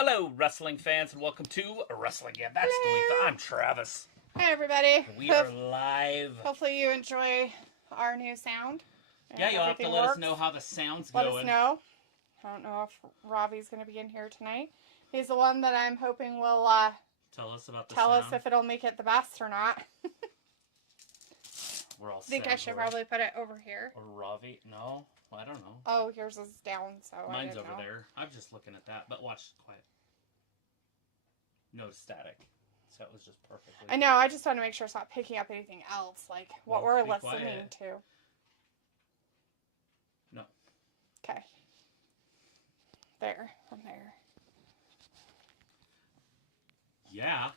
Hello, wrestling fans, and welcome to Wrestling. Yeah, that's Dalitha. I'm Travis. Hi, everybody. We are live. Hopefully you enjoy our new sound. Yeah, you'll have to let us know how the sound's going. going. Let us know. I don't know if Ravi's going to be in here tonight. He's the one that I'm hoping will tell us about the tell sound. us if it'll make it the best or not. We're all I think I should probably put it over here. Or Ravi? No, I don't know. Oh, yours is down, so mine's over know. there. I'm just looking at that, but watch, quiet. No static. So it was just perfect. I know. I just want to make sure it's not picking up anything else, like what we're listening to. No. Okay. There. From there. Yeah.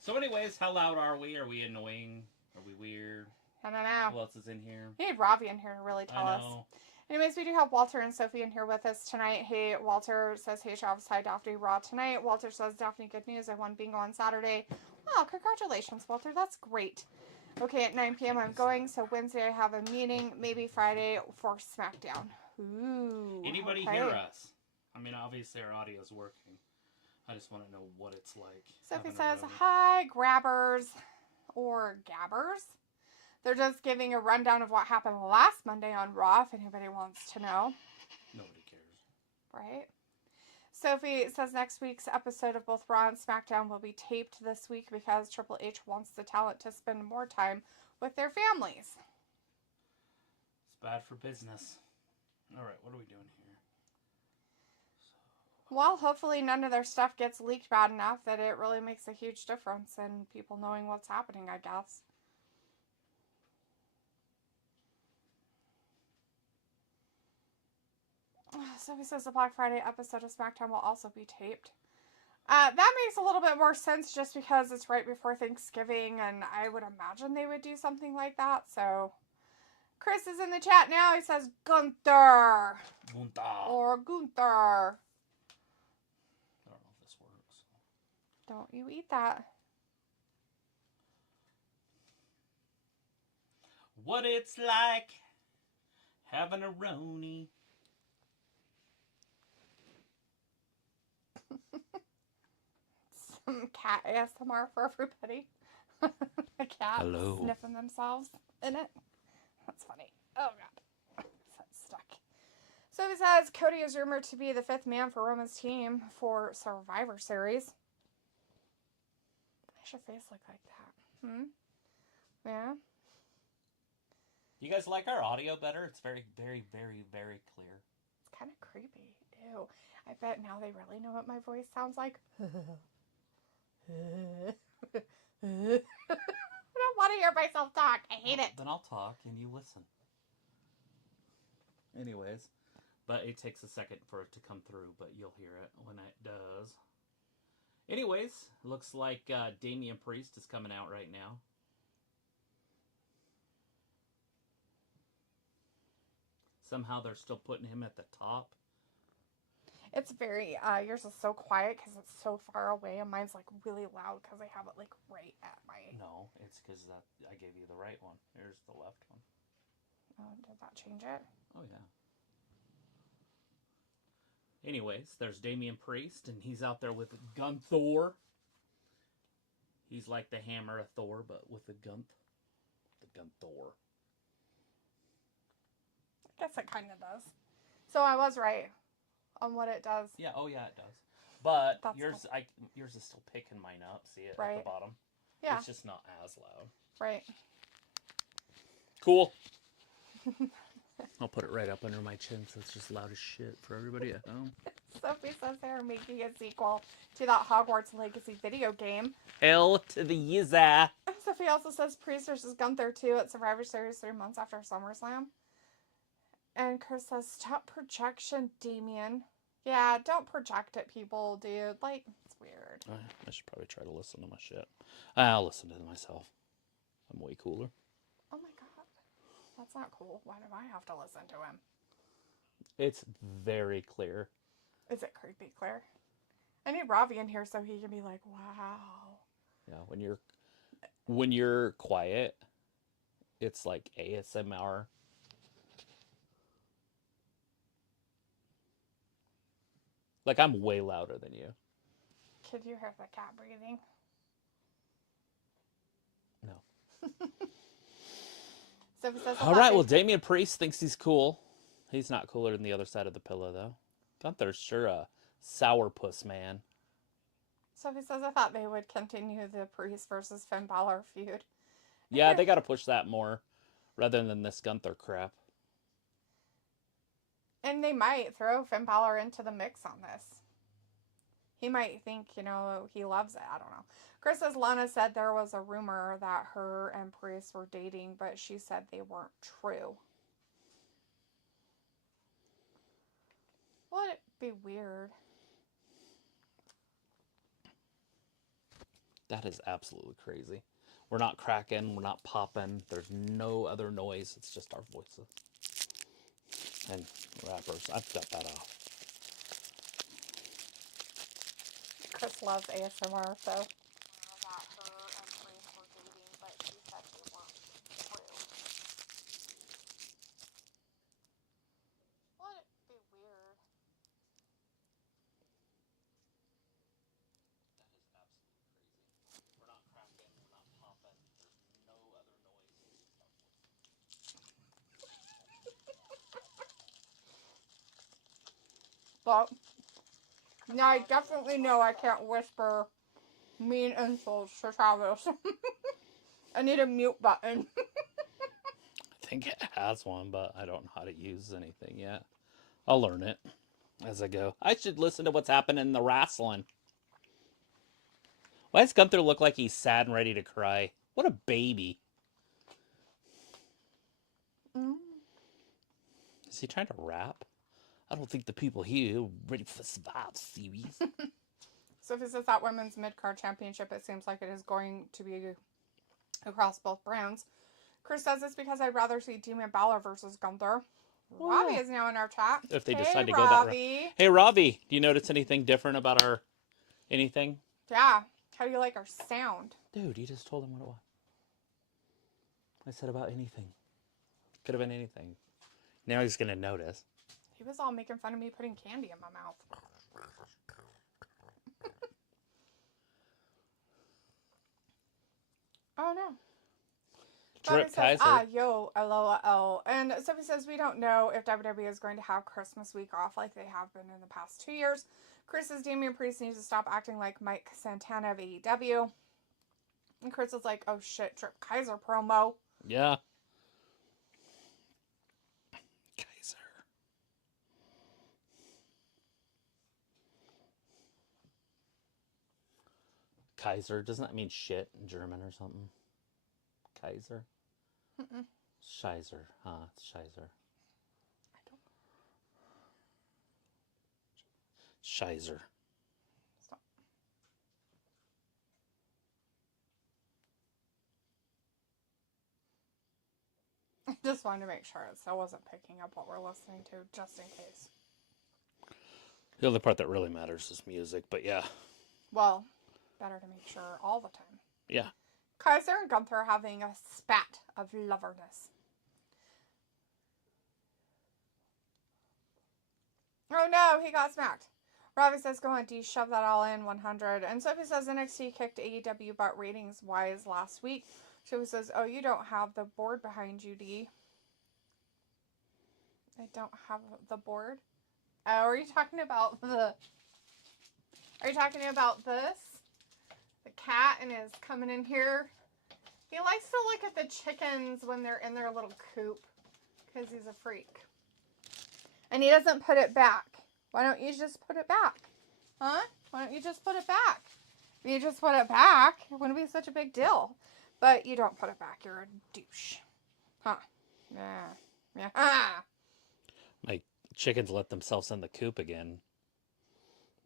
So anyways, how loud are we? Are we annoying? Are we weird? I don't know. Who else is in here? We need Ravi in here to really tell us. Anyways, we do have Walter and Sophie in here with us tonight. Hey, Walter says, hey, Travis, hi, WWE Raw tonight. Walter says, Daphne, good news. I won bingo on Saturday. Wow, congratulations, Walter. That's great. Okay, at 9 p.m. I'm going. So Wednesday I have a meeting. Maybe Friday for SmackDown. Ooh. Anybody hear us? I mean, obviously our audio's working. I just want to know what it's like. Sophie says, hi, grabbers or gabbers. They're just giving a rundown of what happened last Monday on Raw, if anybody wants to know. Nobody cares. Right? Sophie says next week's episode of both Raw and SmackDown will be taped this week because Triple H wants the talent to spend more time with their families. It's bad for business. All right, what are we doing here? Well, hopefully none of their stuff gets leaked bad enough that it really makes a huge difference in people knowing what's happening, I guess. Sophie says the Black Friday episode of SmackDown will also be taped. That makes a little bit more sense just because it's right before Thanksgiving, and I would imagine they would do something like that. So, Chris is in the chat now. He says Gunther. Or Gunther. I don't know if this works. Don't you eat that. What it's like having a Roni. Some cat ASMR for everybody. A cat sniffing themselves in it. That's funny. Oh god. That's stuck. So he says Cody is rumored to be the 5th man for Roman's team for Survivor Series. Why does your face look like that? Yeah. You guys like our audio better? It's very, very, very, very clear. It's kind of creepy. Ew. I bet now they really know what my voice sounds like. I don't want to hear myself talk. I hate it. Then I'll talk and you listen. Anyways, but it takes a second for it to come through, but you'll hear it when it does. Anyways, looks like Damian Priest is coming out right now. Somehow they're still putting him at the top. It's very, yours is so quiet because it's so far away, and mine's like really loud because I have it like right at my... No, it's because I gave you the right one. Here's the left one. Oh, did that change it? Oh, yeah. Anyways, there's Damian Priest, and he's out there with Gunther. He's like the hammer of Thor, but with the Gunth. The Gunther. I guess it kind of does. So I was right on what it does. Yeah, oh yeah, it does. But That's yours, cool. yours is still picking mine up. See it right at the bottom? Yeah. It's just not as loud. Right. Cool. I'll put it right up under my chin so it's just loud as shit for everybody at home. Sophie says they're making a sequel to that Hogwarts Legacy video game. Hell to the yizza. Sophie also says Priest versus Gunther 2 at Survivor Series 3 months after SummerSlam. And Chris says, stop projection, Damien. Yeah, don't project at people, dude. Like, it's weird. I should probably try to listen to my shit. I'll listen to myself. I'm way cooler. Oh my god. That's not cool. Why do I have to listen to him? It's very clear. Is it creepy clear? I need Ravi in here so he can be like, wow. Yeah, when you're quiet, it's like ASMR. Like, I'm way louder than you. Could you hear the cat breathing? No. Sophie says, All right, well, Damian Priest thinks he's cool. He's not cooler than the other side of the pillow, though. Gunther's sure a sourpuss, man. Sophie says, I thought they would continue the Priest versus Finn Balor feud. Yeah, they got to push that more rather than this Gunther crap. And they might throw Finn Balor into the mix on this. He might think, he loves it. I don't know. Chris says Lana said there was a rumor that her and Priest were dating, but she said they weren't true. Would it be weird? That is absolutely crazy. We're not cracking. We're not popping. There's no other noise. It's just our voices. And rappers. I've got that off. Chris loves ASMR, so. That her and Priest were dating, but she said they weren't true. Would it be weird? That is absolutely crazy. We're not cracking. We're not popping. There's no other noise. But now I definitely know I can't whisper mean insults to Travis. I need a mute button. I think it has one, but I don't know how to use anything yet. I'll learn it as I go. I should listen to what's happening in the wrestling. Why does Gunther look like he's sad and ready to cry? What a baby. Is he trying to rap? I don't think the people here are ready for Survivor Series. So if it's that women's mid-card championship, it seems like it is going to be across both brands. Chris says it's because I'd rather see Demon Balor versus Gunther. Well, Robbie is now in our chat. If they hey, decide to Robbie. go that route. Hey, Robbie, do you notice anything different about our anything? Yeah. How do you like our sound? Dude, you just told him what it was. I said about anything. Could have been anything. Now he's going to notice. He was all making fun of me putting candy in my mouth. Oh, no. Drip says, Kaiser. Yo, LOL. And Sophie says, we don't know if WWE is going to have Christmas week off like they have been in the past 2 years. Chris says, Damian Priest needs to stop acting like Mike Santana of AEW. And Chris is like, oh shit, Drip Kaiser promo. Yeah. Kaiser. Kaiser, doesn't that mean shit in German or something? Kaiser? Mm-mm. Scheiser. It's Scheiser. I don't know. Scheiser. Stop. I just wanted to make sure it still wasn't picking up what we're listening to, just in case. The only part that really matters is music, but yeah. Well, better to make sure all the time. Yeah. Kaiser and Gunther are having a spat of loverness. Oh no, he got smacked. Robbie says, go on, D, shove that all in, 100. And Sophie says, NXT kicked AEW butt ratings-wise last week. Sophie says, oh, you don't have the board behind you, D. I don't have the board? Oh, are you talking about the... Are you talking about this? The cat and is coming in here. He likes to look at the chickens when they're in their little coop. Because he's a freak. And he doesn't put it back. Why don't you just put it back? Huh? Why don't you just put it back? If you just put it back, it wouldn't be such a big deal. But you don't put it back. You're a douche. Huh. Yeah. Yeah. Ah. My chickens let themselves in the coop again.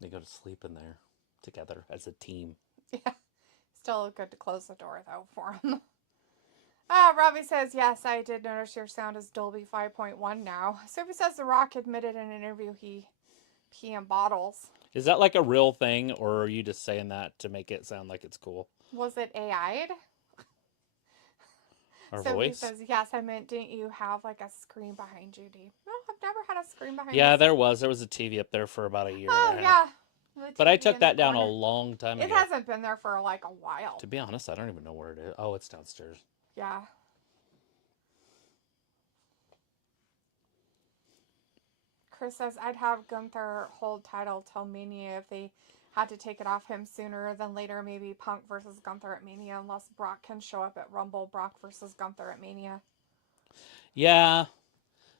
They go to sleep in there together as a team. Yeah. Still good to close the door, though, for him. Robbie says, yes, I did notice your sound is Dolby 5.1 now. Sophie says The Rock admitted in an interview he pee in bottles. Is that like a real thing, or are you just saying that to make it sound like it's cool? Was it AI'd? Our Sophie voice? says, yes, I meant, didn't you have like a screen behind you, D? No, I've never had a screen behind me. Yeah, there was. There was a TV up there for about a year. Oh, and a yeah. half. But I took that down a long time ago. It hasn't been there for like a while. To be honest, I don't even know where it is. Oh, it's downstairs. Yeah. Chris says, I'd have Gunther hold title till Mania if they had to take it off him sooner than later. Maybe Punk versus Gunther at Mania, unless Brock can show up at Rumble. Brock versus Gunther at Mania. Yeah,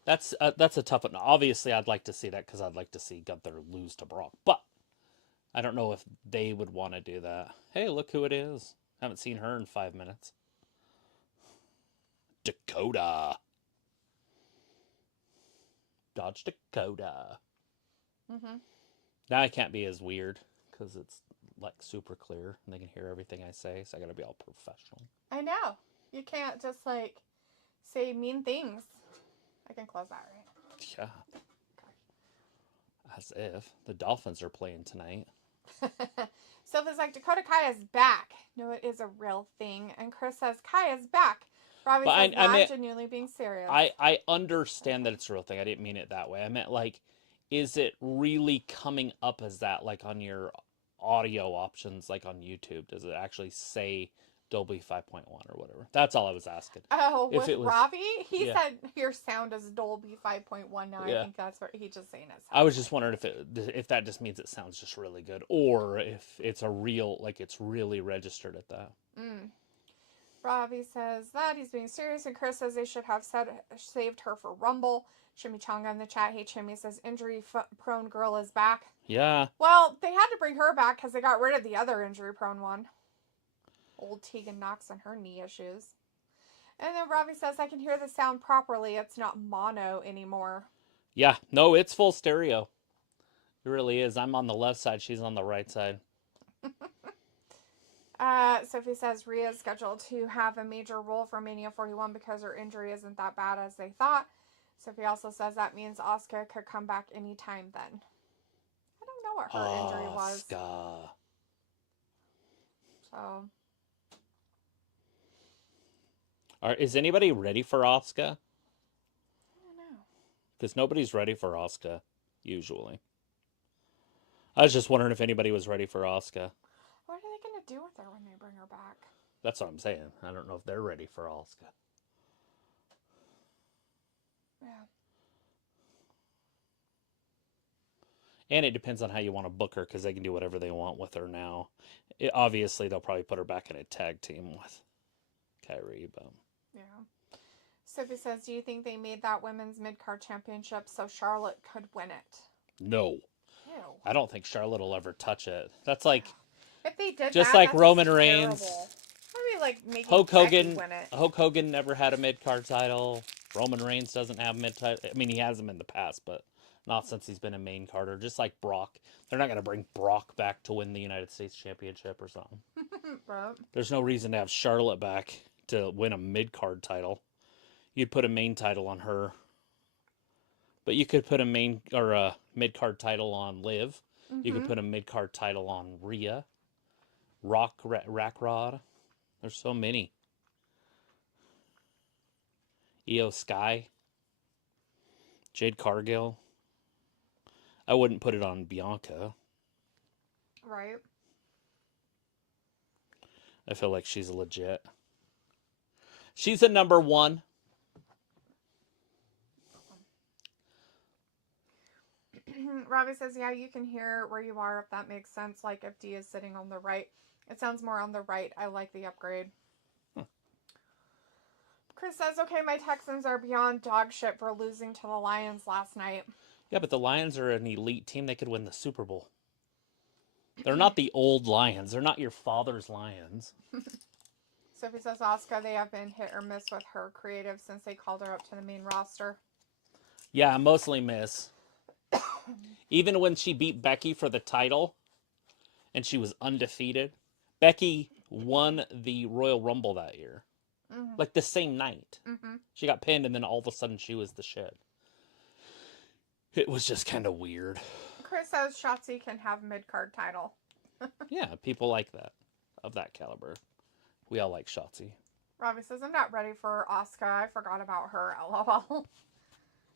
that's a tough one. Obviously, I'd like to see that because I'd like to see Gunther lose to Brock. But I don't know if they would want to do that. Hey, look who it is. Haven't seen her in 5 minutes. Dakota. Dodge Dakota. Mm-hmm. Now I can't be as weird because it's like super clear and they can hear everything I say, so I gotta be all professional. I know. You can't just like say mean things. I can close that, right? Yeah. As if. The Dolphins are playing tonight. Sylvia's like, Dakota Kai is back. No, it is a real thing. And Chris says, Kai is back. Robbie says, not genuinely being serious. I understand that it's a real thing. I didn't mean it that way. I meant, like, is it really coming up as that, like, on your audio options, like on YouTube? Does it actually say Dolby 5.1 or whatever? That's all I was asking. Oh, if with Robbie? He said your sound is Dolby 5.1 now. Yeah. I think that's what he's just saying it. I was just wondering if that just means it sounds just really good, or if it's a real, like, it's really registered at that. Robbie says that he's being serious, and Chris says they should have saved her for Rumble. Chimichanga in the chat, hey Chimmy, says injury-prone girl is back. Yeah. Well, they had to bring her back because they got rid of the other injury-prone one. Old Tegan Knox and her knee issues. And then Robbie says, I can hear the sound properly. It's not mono anymore. Yeah. No, it's full stereo. It really is. I'm on the left side. She's on the right side. Sophie says Rhea is scheduled to have a major role for Mania 41 because her injury isn't that bad as they thought. Sophie also says that means Asuka could come back anytime then. I don't know what her injury was. So... Is anybody ready for Asuka? I don't know. Because nobody's ready for Asuka, usually. I was just wondering if anybody was ready for Asuka. What are they going to do with her when they bring her back? That's what I'm saying. I don't know if they're ready for Asuka. Yeah. And it depends on how you want to book her, because they can do whatever they want with her now. Obviously, they'll probably put her back in a tag team with Kyrie, but... Yeah. Sophie says, do you think they made that women's mid-card championship so Charlotte could win it? No. Ew. I don't think Charlotte will ever touch it. That's like... If they did just that, like that's Roman Reigns. Maybe like making Hulk Hogan Becky win it. Hulk Hogan never had a mid-card title. Roman Reigns doesn't have a mid-title. I mean, he has them in the past, but not since he's been a main carder. Just like Brock. They're not going to bring Brock back to win the United States Championship or something. Right. There's no reason to have Charlotte back to win a mid-card title. You'd put a main title on her. But you could put a main or a mid-card title on Liv. Mm-hmm. You could put a mid-card title on Rhea. Rackrod. There's so many. Io Sky. Jade Cargill. I wouldn't put it on Bianca. Right. I feel like she's legit. She's a number one. Robbie says, yeah, you can hear where you are if that makes sense. Like if D is sitting on the right. It sounds more on the right. I like the upgrade. Chris says, okay, my Texans are beyond dog shit for losing to the Lions last night. Yeah, but the Lions are an elite team. They could win the Super Bowl. They're not the old Lions. They're not your father's Lions. Sophie says, Asuka, they have been hit or miss with her creative since they called her up to the main roster. Yeah, mostly miss. Even when she beat Becky for the title and she was undefeated, Becky won the Royal Rumble that year. Mm-hmm. Like the same night. Mm-hmm. She got pinned and then all of a sudden she was the shit. It was just kind of weird. Chris says Shotzi can have mid-card title. Yeah, people like that. Of that caliber. We all like Shotzi. Robbie says, I'm not ready for Asuka. I forgot about her. LOL.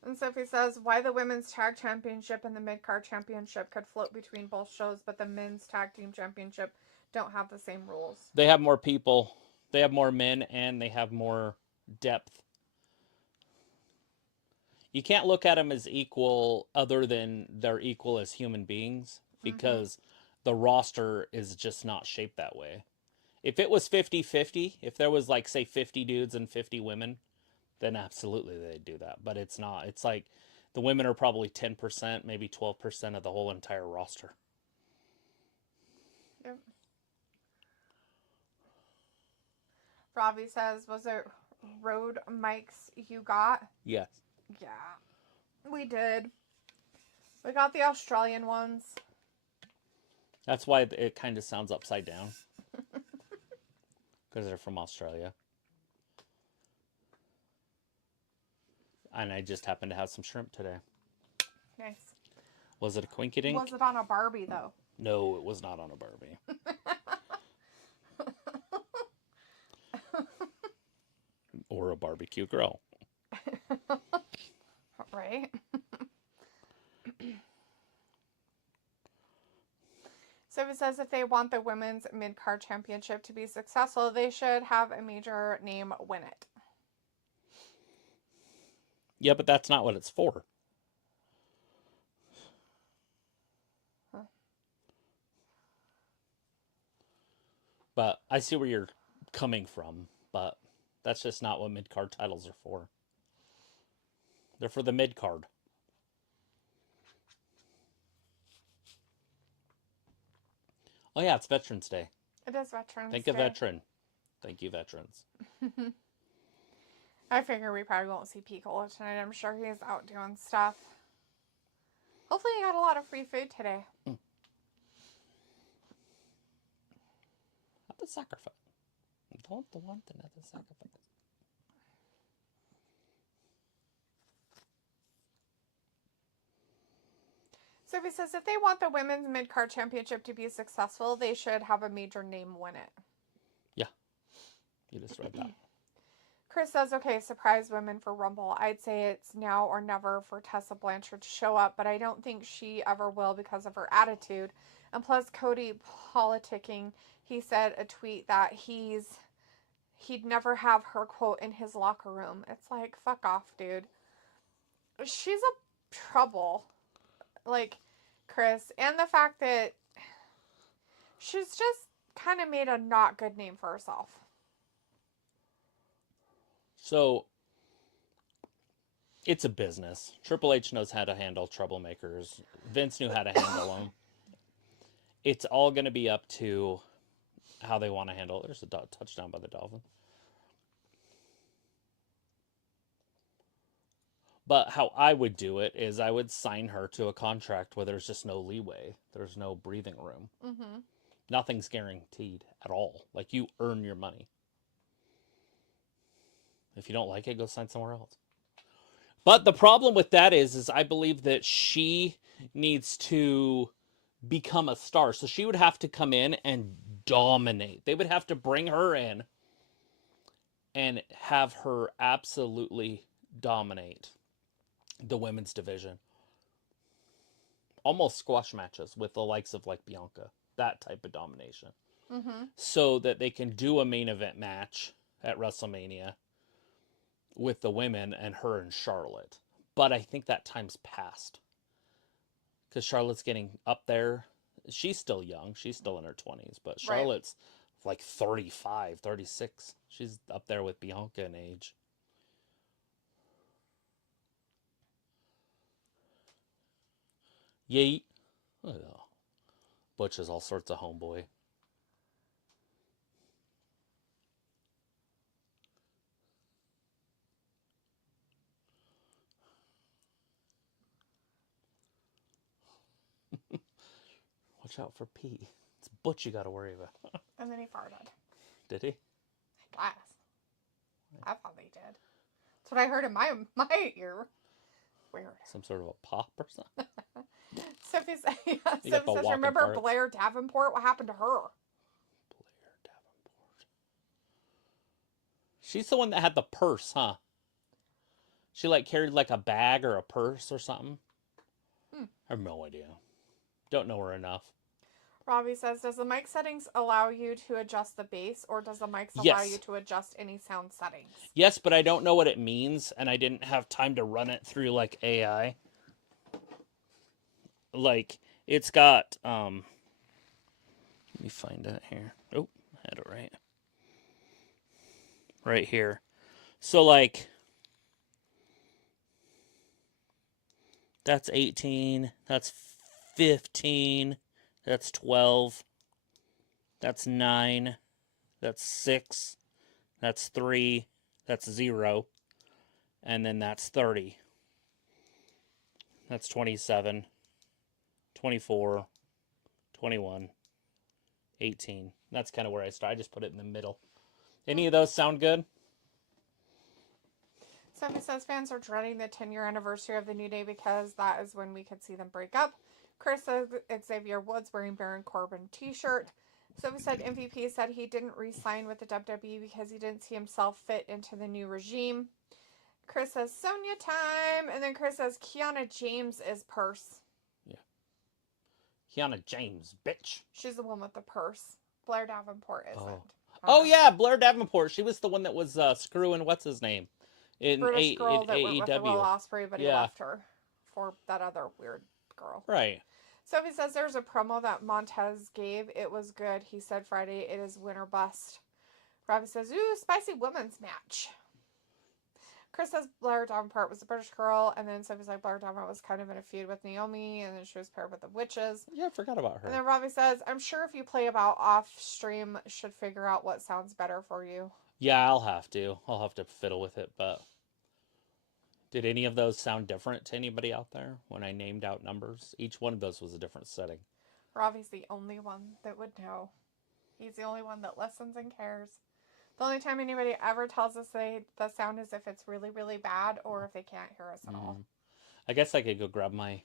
And Sophie says, why the women's tag championship and the mid-card championship could float between both shows, but the men's tag team championship don't have the same rules. They have more people. They have more men, and they have more depth. You can't look at them as equal other than they're equal as human beings, because the roster is just not shaped that way. If it was 50-50, if there was, like, say, 50 dudes and 50 women, then absolutely they'd do that. But it's not. It's like the women are probably 10%, maybe 12% of the whole entire roster. Yep. Ravi says, was it road mics you got? Yes. Yeah, we did. We got the Australian ones. That's why it kind of sounds upside down. Because they're from Australia. And I just happened to have some shrimp today. Nice. Was it a quinkydink? Was it on a Barbie, though? No, it was not on a Barbie. Or a barbecue grill. Right? So it says if they want the women's mid-card championship to be successful, they should have a major name win it. Yeah, but that's not what it's for. Huh. But I see where you're coming from, but that's just not what mid-card titles are for. They're for the mid-card. Oh yeah, it's Veterans Day. It is Veterans Thank Day. a veteran. Thank you, veterans. I figure we probably won't see Piccolo tonight. I'm sure he's out doing stuff. Hopefully he got a lot of free food today. At the sacrifice. Don't want another sacrifice. So he says if they want the women's mid-card championship to be successful, they should have a major name win it. Yeah. You just read that. Chris says, okay, surprise women for Rumble. I'd say it's now or never for Tessa Blanchard to show up, but I don't think she ever will because of her attitude. And plus Cody politicking, he said a tweet that he'd never have her, quote, in his locker room. It's like, fuck off, dude. She's a trouble. Like, Chris. And the fact that she's just kind of made a not good name for herself. So, it's a business. Triple H knows how to handle troublemakers. Vince knew how to handle them. It's all going to be up to how they want to handle it. There's a touchdown by the Dolphins. But how I would do it is I would sign her to a contract where there's just no leeway. There's no breathing room. Mm-hmm. Nothing's guaranteed at all. Like, you earn your money. If you don't like it, go sign somewhere else. But the problem with that is I believe that she needs to become a star. So she would have to come in and dominate. They would have to bring her in and have her absolutely dominate the women's division. Almost squash matches with the likes of, like, Bianca. That type of domination. Mm-hmm. So that they can do a main event match at WrestleMania with the women and her and Charlotte. But I think that time's passed. Because Charlotte's getting up there. She's still young. She's still in her 20s. But Charlotte's like 35, 36. She's up there with Bianca in age. Yeet. Oh, Butch is all sorts of homeboy. Watch out for P. It's Butch you gotta worry about. And then he farted. Did he? I guess. I thought they did. That's what I heard in my ear. Weird. Some sort of a pop or something? Sophie says, You got the walking remember parts. Blair Davenport? What happened to her? Blair Davenport. She's the one that had the purse, huh? She like carried like a bag or a purse or something. Hmm. I have no idea. Don't know her enough. Robbie says, does the mic settings allow you to adjust the bass, or does the mics allow Yes. you to adjust any sound settings? Yes, but I don't know what it means, and I didn't have time to run it through like AI. Like, it's got, let me find it here. Oh, I had it right. Right here. So, like, that's 18, that's 15, that's 12, that's 9, that's 6, that's 3, that's 0, and then that's 30. That's 27, 24, 21, 18. That's kind of where I start. I just put it in the middle. Any of those sound good? Sophie says fans are dreading the 10-year anniversary of the New Day because that is when we could see them break up. Chris says Xavier Woods wearing Baron Corbin t-shirt. Sophie said MVP said he didn't re-sign with the WWE because he didn't see himself fit into the new regime. Chris says Sonya time, and then Chris says Kiana James is purse. Yeah. Kiana James, bitch. She's the one with the purse. Blair Davenport isn't. Oh yeah, Blair Davenport. She was the one that was screwing what's his name in British girl that went AEW. with Will Ospreay, but he left her for that other weird girl. Right. Sophie says there's a promo that Montez gave. It was good. He said Friday it is win or bust. Robbie says, ooh, spicy women's match. Chris says Blair Davenport was a British girl, and then Sophie's like Blair Davenport was kind of in a feud with Naomi, and then she was paired with the witches. Yeah, I forgot about her. And then Robbie says, I'm sure if you play about off stream, should figure out what sounds better for you. Yeah, I'll have to fiddle with it, but did any of those sound different to anybody out there when I named out numbers? Each one of those was a different setting. Robbie's the only one that would know. He's the only one that listens and cares. The only time anybody ever tells us the sound is if it's really, really bad or if they can't hear us at all. I guess I could go grab my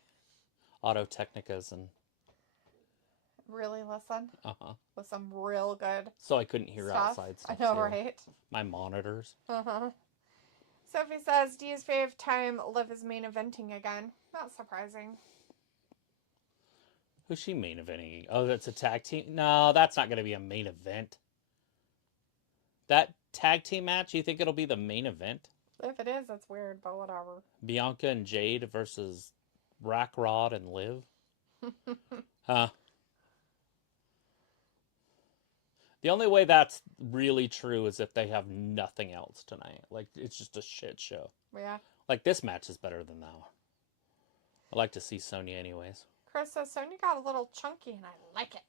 Audio Technicas and really listen uh-huh. with some real good so I couldn't hear stuff. outside stuff. I know, too. right? My monitors. Uh-huh. Sophie says, Dia's fave time Liv is main eventing again. Not surprising. Who's she main eventing? Oh, that's a tag team? No, that's not going to be a main event. That tag team match, you think it'll be the main event? If it is, that's weird, but whatever. Bianca and Jade versus Rack Rod and Liv? Huh. The only way that's really true is if they have nothing else tonight. Like, it's just a shit show. Yeah. Like, this match is better than that one. I like to see Sonya anyways. Chris says, Sonya got a little chunky and I like it.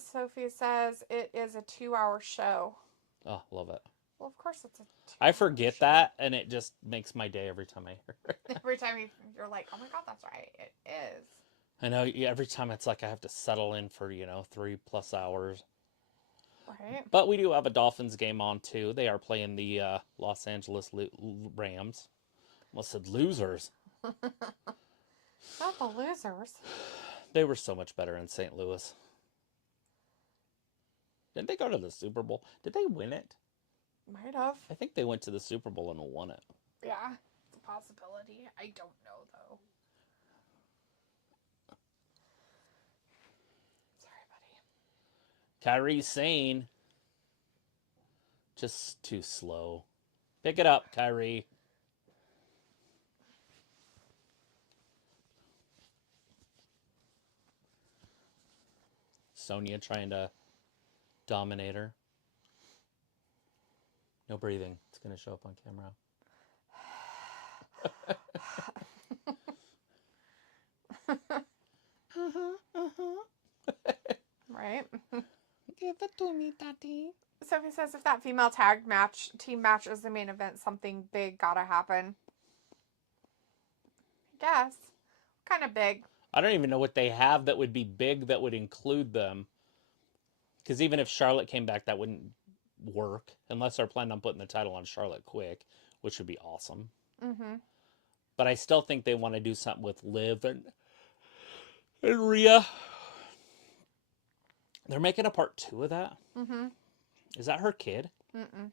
Sophie says, it is a 2-hour show. Oh, love it. Well, of course it's a 2-hour I forget show. that, and it just makes my day every time I hear it. Every time you're like, oh my god, that's right. It is. I know, every time it's like I have to settle in for, 3+ hours. Right. But we do have a Dolphins game on, too. They are playing the Los Angeles Rams. Almost said losers. Not the losers. They were so much better in St. Louis. Didn't they go to the Super Bowl? Did they win it? Might have. I think they went to the Super Bowl and won it. Yeah, it's a possibility. I don't know, though. Sorry, buddy. Kyrie Sane. Just too slow. Pick it up, Kyrie. Sonya trying to dominate her. No breathing. It's going to show up on camera. Right? Give it to me, Daddy. Sophie says if that female tag team match is the main event, something big gotta happen. I guess. Kind of big. I don't even know what they have that would be big that would include them. Because even if Charlotte came back, that wouldn't work. Unless they're planning on putting the title on Charlotte quick, which would be awesome. Mm-hmm. But I still think they want to do something with Liv and Rhea. They're making a part 2 of that? Mm-hmm. Is that her kid? Mm-mm.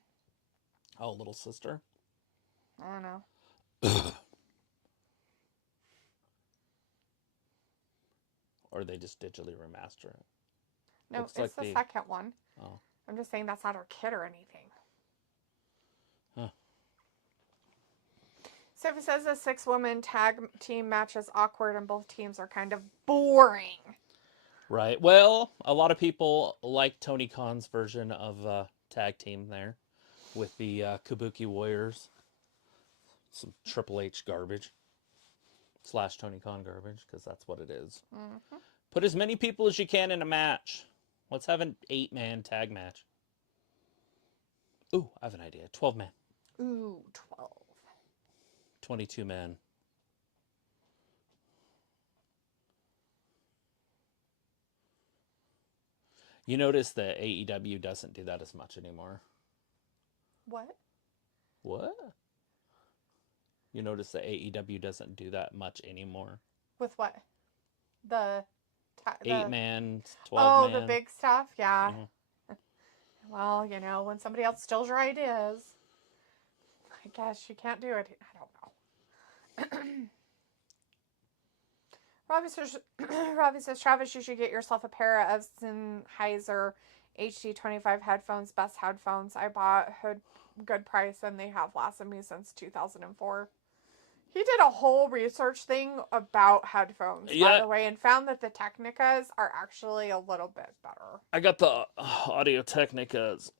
Oh, little sister. I don't know. Or they just digitally remaster it. No, Looks it's like the second one. Oh. I'm just saying that's not her kid or anything. Huh. Sophie says the 6-woman tag team match is awkward and both teams are kind of boring. Right. Well, a lot of people like Tony Khan's version of tag team there with the Kabuki Warriors. Some Triple H garbage. / Tony Khan garbage, because that's what it is. Mm-hmm. Put as many people as you can in a match. Let's have an 8-man tag match. Ooh, I have an idea. 12-man. Ooh, 12. 22-man. You notice that AEW doesn't do that as much anymore. What? What? You notice that AEW doesn't do that much anymore. With what? The 8-man, 12-man. Oh, the big stuff? Yeah. Mm-hmm. Well, you know, when somebody else steals your ideas, I guess you can't do it. I don't know. Robbie says, Travis, you should get yourself a pair of Sennheiser HD25 headphones, best headphones. I bought good price and they have lasted me since 2004. He did a whole research thing about headphones, by the way, and found that the Technicas are actually a little bit better. I got the Audio Technicas.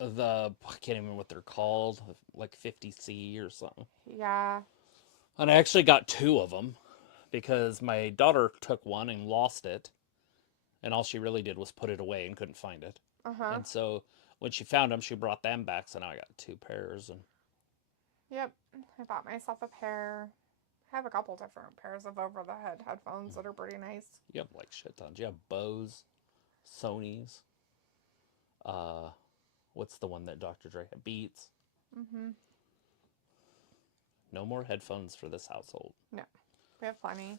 I can't even remember what they're called, like 50C or something. Yeah. And I actually got 2 of them because my daughter took one and lost it. And all she really did was put it away and couldn't find it. Uh-huh. And so when she found them, she brought them back. So now I got 2 pairs. And yep. I bought myself a pair. I have a couple different pairs of over-the-head headphones that are pretty nice. You have like shit tons. You have Bose, Sony's. What's the one that Dr. Dre had? Beats. Mm-hmm. No more headphones for this household. No. We have plenty.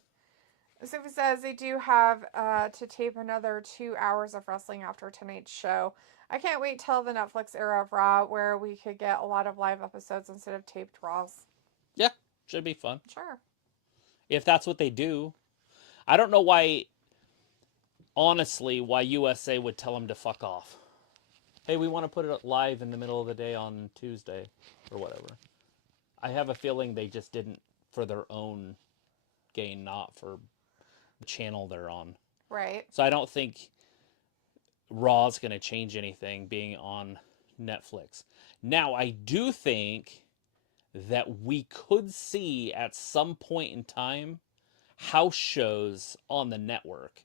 Sophie says they do have to tape another 2 hours of wrestling after tonight's show. I can't wait till the Netflix era of Raw where we could get a lot of live episodes instead of taped Raws. Yeah, should be fun. Sure. If that's what they do. I don't know why, honestly, why USA would tell them to fuck off. Hey, we want to put it live in the middle of the day on Tuesday or whatever. I have a feeling they just didn't for their own gain, not for the channel they're on. Right. So I don't think Raw's going to change anything being on Netflix. Now, I do think that we could see at some point in time house shows on the network.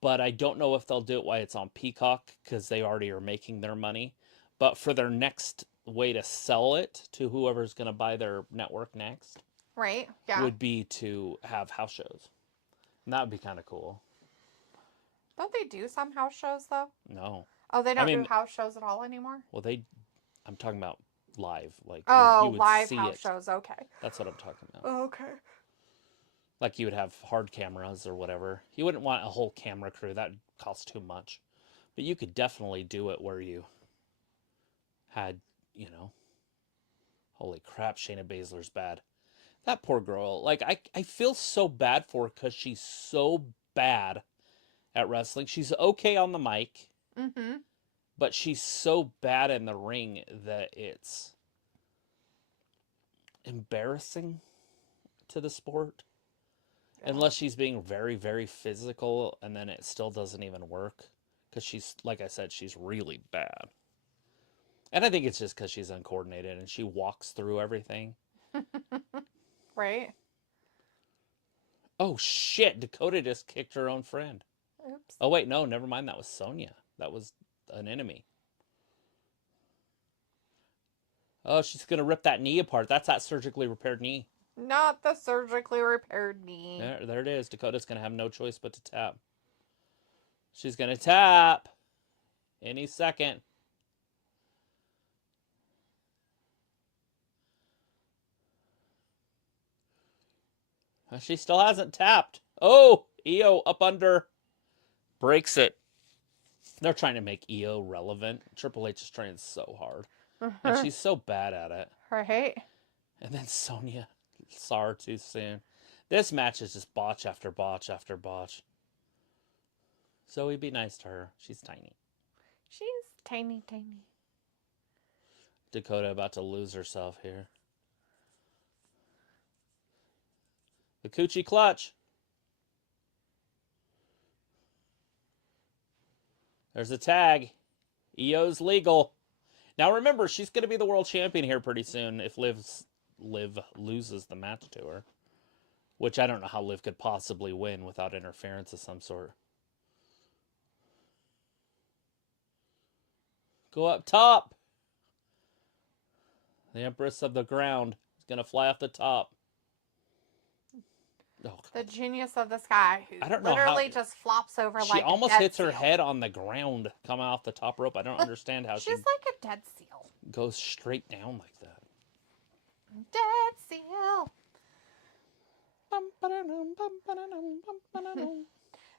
But I don't know if they'll do it while it's on Peacock because they already are making their money. But for their next way to sell it to whoever's going to buy their network next, right? Yeah, would be to have house shows. And that would be kind of cool. Don't they do some house shows though? No. Oh, they don't do house shows at all anymore? Well, I'm talking about live. Like you would live see house shows. Okay. That's what I'm talking about. Oh, okay. Like you would have hard cameras or whatever. You wouldn't want a whole camera crew. That costs too much. But you could definitely do it where you had, holy crap, Shayna Baszler's bad. That poor girl. Like, I feel so bad for her because she's so bad at wrestling. She's okay on the mic. Mm-hmm. But she's so bad in the ring that it's embarrassing to the sport. Yeah. Unless she's being very, very physical, and then it still doesn't even work. Because she's, like I said, she's really bad. And I think it's just because she's uncoordinated and she walks through everything. Right. Oh, shit. Dakota just kicked her own friend. Oops. Oh, wait. No, never mind. That was Sonya. That was an enemy. Oh, she's going to rip that knee apart. That's that surgically repaired knee. Not the surgically repaired knee. There it is. Dakota's going to have no choice but to tap. She's going to tap any second. She still hasn't tapped. Oh, Io up under. Breaks it. They're trying to make Io relevant. Triple H is trying so hard. And she's so bad at it. Right. And then Sonya saw her too soon. This match is just botch after botch after botch. Zoe, be nice to her. She's tiny. She's tiny. Dakota about to lose herself here. The Coochie Clutch. There's a tag. EO's legal. Now remember, she's going to be the world champion here pretty soon if Liv loses the match to her. Which I don't know how Liv could possibly win without interference of some sort. Go up top. The Empress of the Ground is going to fly off the top. Oh, The genius of this guy who I don't know literally how- just flops over she like almost a dead hits her seal. head on the ground coming off the top rope. I don't understand how She's she like a dead seal. goes straight down like that. Dead seal.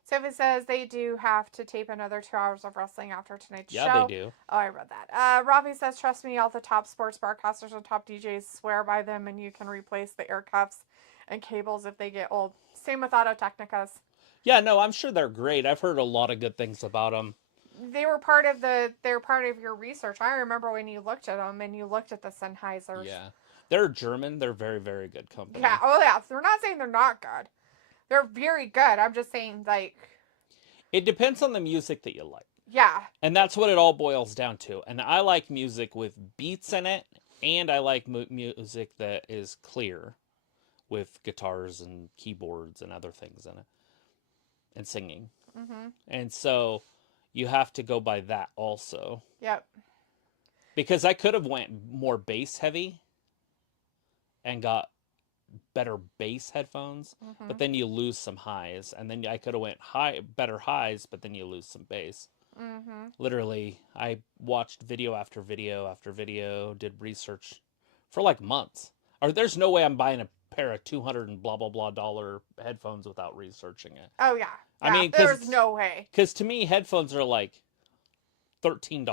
Sophie says they do have to tape another 2 hours of wrestling after tonight's show. Yeah, they do. Oh, I read that. Robbie says, trust me, all the top sports broadcasters and top DJs swear by them, and you can replace the air cuffs and cables if they get old. Same with Auto Technicas. Yeah, no, I'm sure they're great. I've heard a lot of good things about them. They're part of your research. I remember when you looked at them and you looked at the Sennheisers. Yeah. They're German. They're very, very good company. Yeah. Oh, yeah. We're not saying they're not good. They're very good. I'm just saying, like... It depends on the music that you like. Yeah. And that's what it all boils down to. And I like music with beats in it, and I like music that is clear with guitars and keyboards and other things in it. And singing. Mm-hmm. And so you have to go by that also. Yep. Because I could have went more bass heavy and got better bass headphones, but then you lose some highs. And then I could have went better highs, but then you lose some bass. Mm-hmm. Literally, I watched video after video after video, did research for like months. Or there's no way I'm buying a pair of $200 and blah blah blah headphones without researching it. Oh yeah. I mean, there's no way. Because to me, headphones are like $13.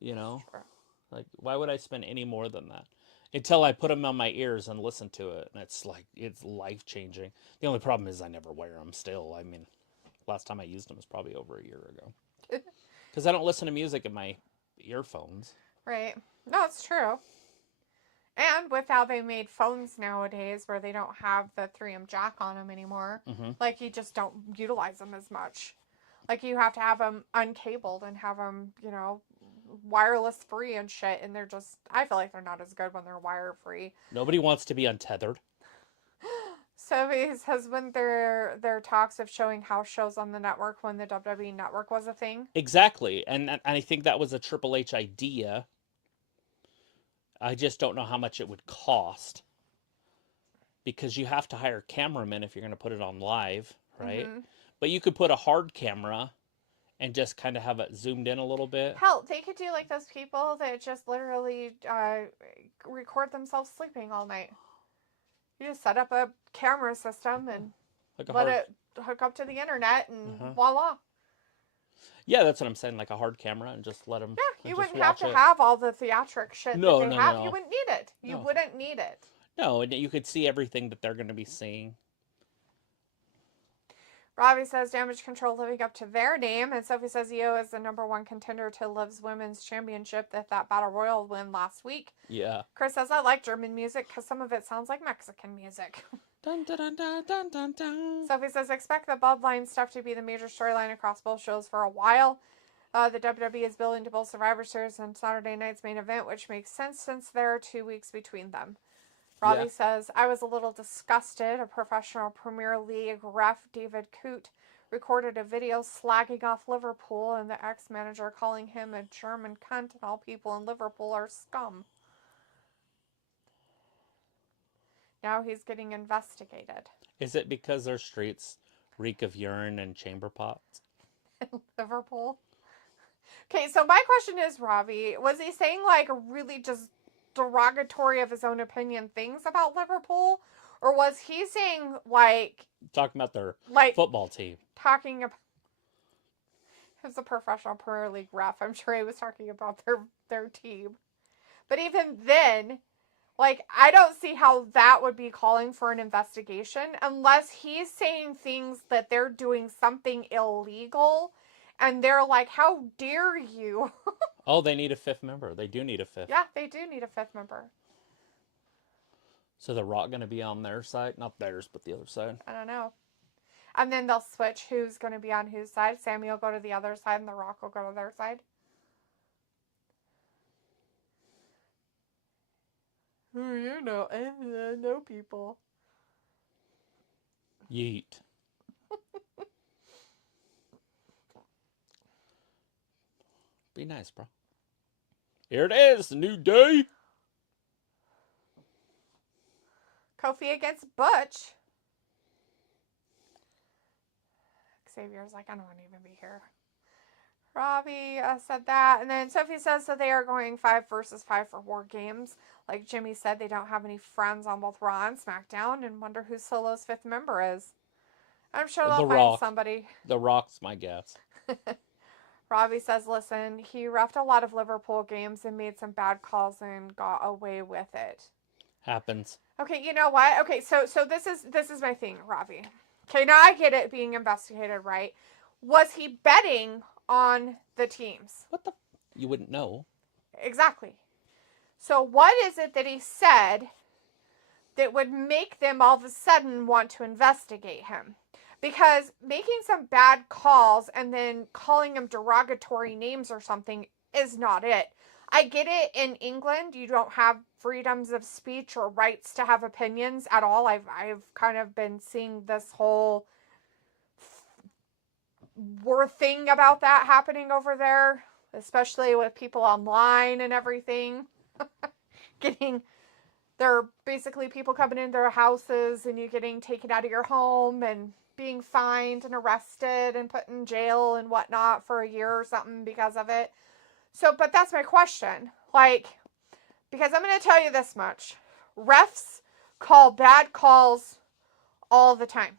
You know, Sure. like why would I spend any more than that? Until I put them on my ears and listen to it, and it's life changing. The only problem is I never wear them still. I mean, last time I used them was probably over a year ago. Because I don't listen to music in my earphones. Right. No, it's true. And with how they made phones nowadays, where they don't have the 3M jack on them anymore, like you just don't utilize them as much. Like you have to have them uncabled and have them, wireless free and shit. And they're just, I feel like they're not as good when they're wire free. Nobody wants to be untethered. So he says when their talks of showing house shows on the network when the WWE network was a thing. Exactly. And I think that was a Triple H idea. I just don't know how much it would cost. Because you have to hire cameramen if you're going to put it on live, right? Mm-hmm. But you could put a hard camera and just kind of have it zoomed in a little bit. Hell, they could do like those people that just literally record themselves sleeping all night. You just set up a camera system and let it hook up to the internet and voila. Yeah, that's what I'm saying, like a hard camera and just let them. Yeah, you wouldn't have to have all the theatric shit that they have. No. You wouldn't need it. You wouldn't need it. No, and you could see everything that they're going to be seeing. Robbie says Damage Control living up to their name, and Sophie says EO is the #1 contender to Liv's Women's Championship at that Battle Royal win last week. Yeah. Chris says, I like German music because some of it sounds like Mexican music. Dun, dun, dun, dun, dun, dun, dun. Sophie says, expect the bloodline stuff to be the major storyline across both shows for a while. The WWE is building to both Survivor Series and Saturday night's main event, which makes sense since there are 2 weeks between them. Robbie says, I was a little disgusted. A professional Premier League ref, David Coote, recorded a video slagging off Liverpool and the ex-manager calling him a German cunt and all people in Liverpool are scum. Now he's getting investigated. Is it because their streets reek of urine and chamber pots? In Liverpool? Okay, so my question is, Robbie, was he saying like really just derogatory of his own opinion things about Liverpool, or was he saying like talking about their football team? Talking about As a professional Premier League ref, I'm sure he was talking about their team. But even then, like, I don't see how that would be calling for an investigation unless he's saying things that they're doing something illegal and they're like, how dare you? Oh, they need a fifth member. They do need a fifth. Yeah, they do need a fifth member. So the Rock going to be on their side? Not theirs, but the other side. I don't know. And then they'll switch who's going to be on whose side. Sammy will go to the other side and The Rock will go to their side. You know, I know people. Yeet. Be nice, bro. Here it is, the new day. Kofi against Butch. Xavier's like, I don't want to even be here. Robbie said that. And then Sophie says that they are going 5 versus 5 for War Games. Like Jimmy said, they don't have any friends on both Raw and SmackDown and wonder who Solo's 5th member is. I'm sure they'll find somebody. The Rock's my guess. Robbie says, listen, he reffed a lot of Liverpool games and made some bad calls and got away with it. Happens. Okay, you know what? Okay, so this is my thing, Robbie. Okay, now I get it being investigated, right? Was he betting on the teams? What the? You wouldn't know. Exactly. So what is it that he said that would make them all of a sudden want to investigate him? Because making some bad calls and then calling him derogatory names or something is not it. I get it, in England, you don't have freedoms of speech or rights to have opinions at all. I've kind of been seeing this whole thing about that happening over there, especially with people online and everything. They're basically people coming in their houses and you getting taken out of your home and being fined and arrested and put in jail and whatnot for a year or something because of it. So, but that's my question. Like, because I'm going to tell you this much. Refs call bad calls all the time.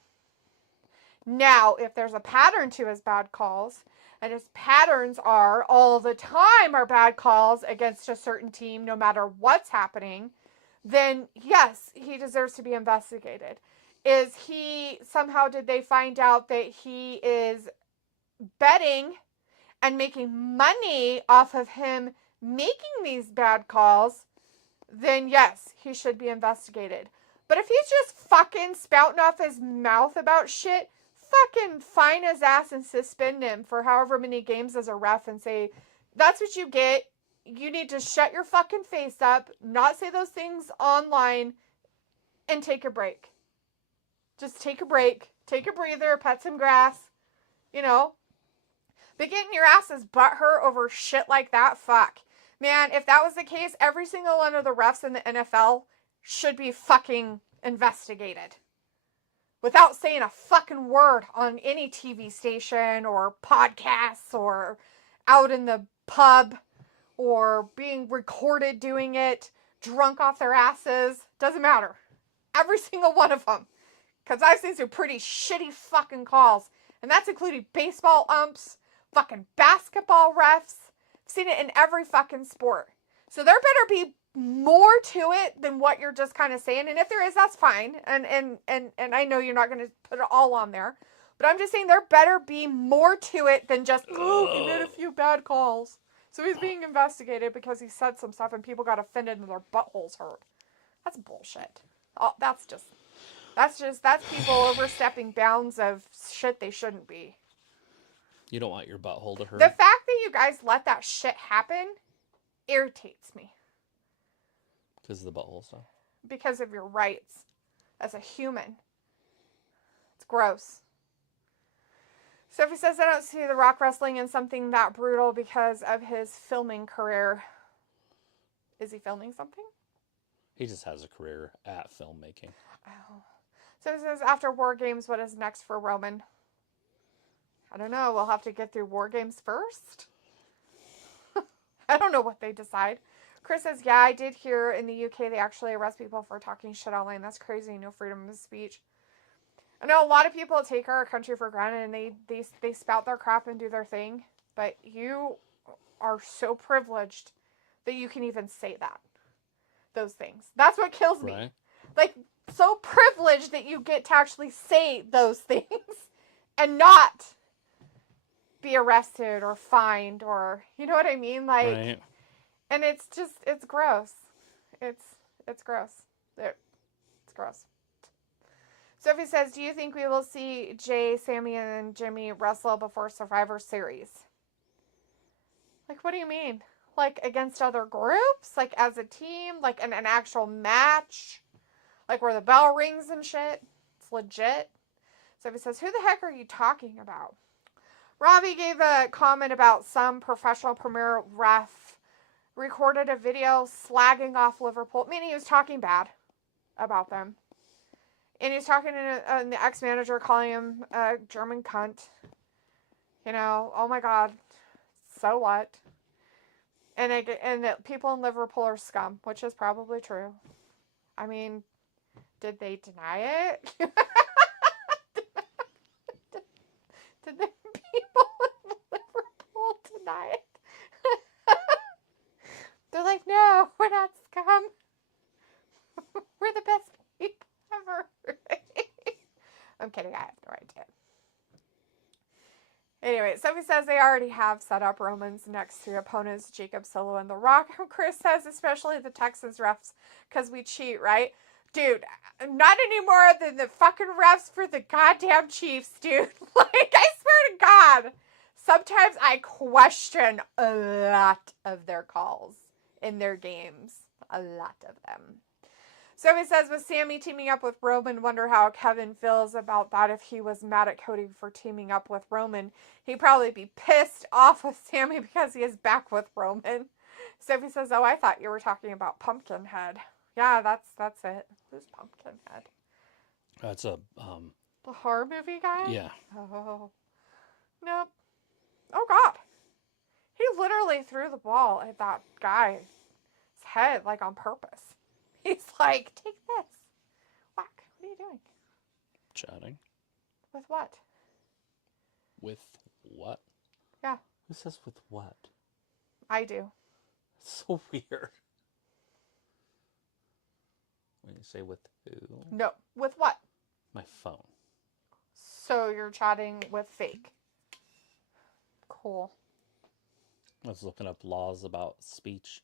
Now, if there's a pattern to his bad calls, and his patterns are all the time are bad calls against a certain team, no matter what's happening, then yes, he deserves to be investigated. Is he, somehow did they find out that he is betting and making money off of him making these bad calls, then yes, he should be investigated. But if he's just fucking spouting off his mouth about shit, fucking fine his ass and suspend him for however many games as a ref and say, that's what you get. You need to shut your fucking face up, not say those things online, and take a break. Just take a break. Take a breather, pet some grass, you know. But getting your asses butthurt over shit like that, fuck. Man, if that was the case, every single one of the refs in the NFL should be fucking investigated. Without saying a fucking word on any TV station or podcasts or out in the pub or being recorded doing it, drunk off their asses. Doesn't matter. Every single one of them. Because I've seen some pretty shitty fucking calls. And that's including baseball umps, fucking basketball refs. I've seen it in every fucking sport. So there better be more to it than what you're just kind of saying. And if there is, that's fine. And I know you're not going to put it all on there. But I'm just saying there better be more to it than just, oh, he made a few bad calls. So he's being investigated because he said some stuff and people got offended and their buttholes hurt. That's bullshit. Oh, that's people overstepping bounds of shit they shouldn't be. You don't want your butthole to hurt. The fact that you guys let that shit happen irritates me. Because of the butthole stuff? Because of your rights as a human. It's gross. Sophie says, I don't see The Rock wrestling in something that brutal because of his filming career. Is he filming something? He just has a career at filmmaking. Oh. Sophie says, after War Games, what is next for Roman? I don't know. We'll have to get through War Games first. I don't know what they decide. Chris says, yeah, I did hear in the UK they actually arrest people for talking shit online. That's crazy. No freedom of speech. I know a lot of people take our country for granted and they spout their crap and do their thing, but you are so privileged that you can even say that. Those things. That's what kills me. Right. Like, so privileged that you get to actually say those things and not be arrested or fined or, you know what I mean? Like, right. And it's just, it's gross. It's gross. It's gross. Sophie says, do you think we will see Jay, Sammy, and Jimmy wrestle before Survivor Series? Like, what do you mean? Like, against other groups? Like, as a team? Like, an actual match? Like, where the bell rings and shit? It's legit. Sophie says, who the heck are you talking about? Robbie gave a comment about some professional premier ref recorded a video slagging off Liverpool. Meaning he was talking bad about them. And he was talking to the ex-manager, calling him a German cunt. You know, oh my God. So what? And that people in Liverpool are scum, which is probably true. I mean, did they deny it? Did the people in Liverpool deny it? They're like, no, we're not scum. We're the best people ever. I'm kidding, I have no idea. Anyway, Sophie says they already have set up Roman's next three opponents, Jacob, Solo, and The Rock. Chris says, especially the Texans refs, because we cheat, right? Dude, not any more than the fucking refs for the goddamn Chiefs, dude. Like, I swear to God, sometimes I question a lot of their calls in their games. A lot of them. Sophie says, with Sammy teaming up with Roman, wonder how Kevin feels about that if he was mad at Cody for teaming up with Roman. He'd probably be pissed off with Sammy because he is back with Roman. Sophie says, oh, I thought you were talking about Pumpkinhead. Yeah, that's it. Who's Pumpkinhead? That's a The horror movie guy? yeah. Oh. Nope. Oh God. He literally threw the ball at that guy's head, like on purpose. He's like, take this. Whack. What are you doing? Chatting. With what? With what? Yeah. Who says with what? I do. It's so weird. When you say with who? No. With what? My phone. So you're chatting with fake. Cool. I was looking up laws about speech.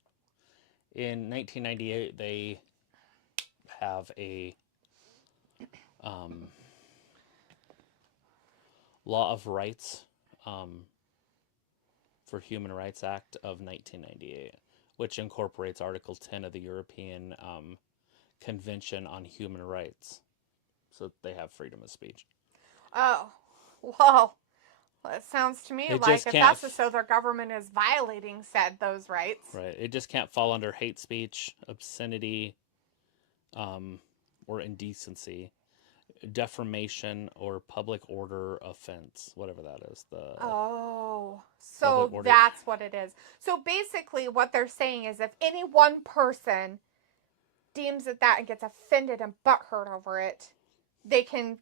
In 1998, they have a Law of Rights for Human Rights Act of 1998, which incorporates Article 10 of the European Convention on Human Rights. So they have freedom of speech. Oh. Well, it sounds to me It like just if can't that's so their government is violating those rights. Right. It just can't fall under hate speech, obscenity, or indecency, defamation, or public order offense, whatever that is. Oh, so that's what it is. So basically what they're saying is if any one person deems it that and gets offended and butthurt over it, they can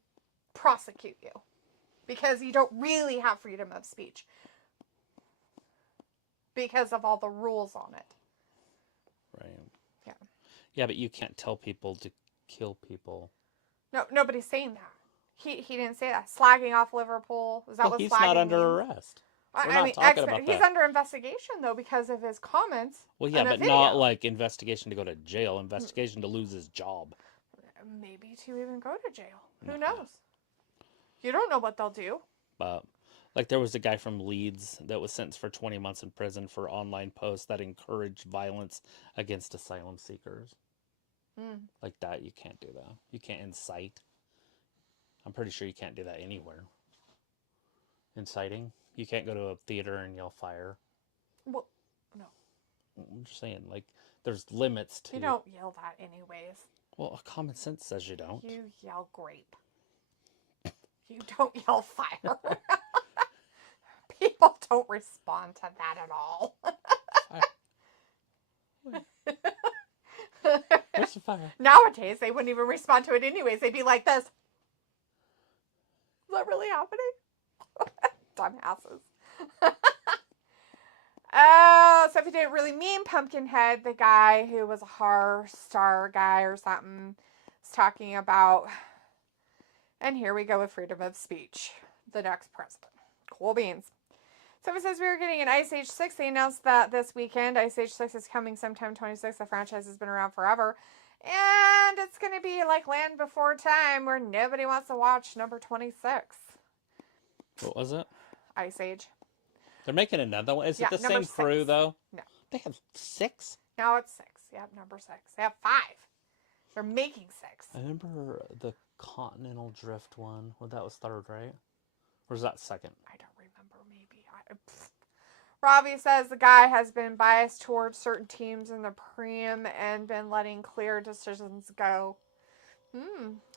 prosecute you because you don't really have freedom of speech because of all the rules on it. Right. Yeah. Yeah, but you can't tell people to kill people. No, nobody's saying that. He didn't say that. Slagging off Liverpool. Is that what he's slagging not under means? arrest. I mean, he's under investigation, though, because of his comments. Well, yeah, but not like investigation to go to jail. Investigation to lose his job. Maybe to even go to jail. Who knows? You don't know what they'll do. But, like, there was a guy from Leeds that was sentenced for 20 months in prison for online posts that encouraged violence against asylum seekers. Like that, you can't do that. You can't incite. I'm pretty sure you can't do that anywhere. Inciting. You can't go to a theater and yell fire. Well, no. I'm just saying, like, there's limits to... You don't yell that anyways. Well, common sense says you don't. You yell grape. You don't yell fire. People don't respond to that at all. Where's the fire? Nowadays, they wouldn't even respond to it anyways. They'd be like this. that really happening? Dumbasses. Sophie didn't really mean Pumpkinhead, the guy who was a horror star guy or something, was talking about. And here we go with freedom of speech. The next president. Cool beans. Sophie says we were getting an Ice Age 6. They announced that this weekend. Ice Age 6 is coming sometime 26. The franchise has been around forever. And it's going to be like Land Before Time, where nobody wants to watch number 26. What was it? Ice Age. They're making another one. Is it the same crew, 6. though? No. They have 6? No, it's 6. Yep, number 6. They have 5. They're making 6. I remember the Continental Drift one. Well, that was 3rd, right? Or was that 2nd? I don't remember. Maybe. Robbie says the guy has been biased towards certain teams in the Preem and been letting clear decisions go.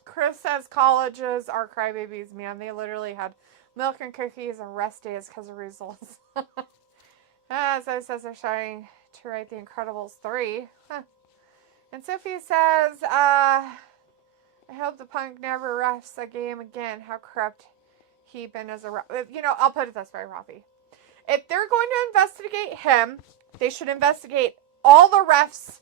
Chris says colleges are crybabies, man. They literally had milk and cookies and rest days because of results. Zoe says they're starting to write The Incredibles 3. Huh. And Sophie says, I hope the Punk never refs a game again. How corrupt he been as a ref. You know, I'll put it this way, Rafi. If they're going to investigate him, they should investigate all the refs,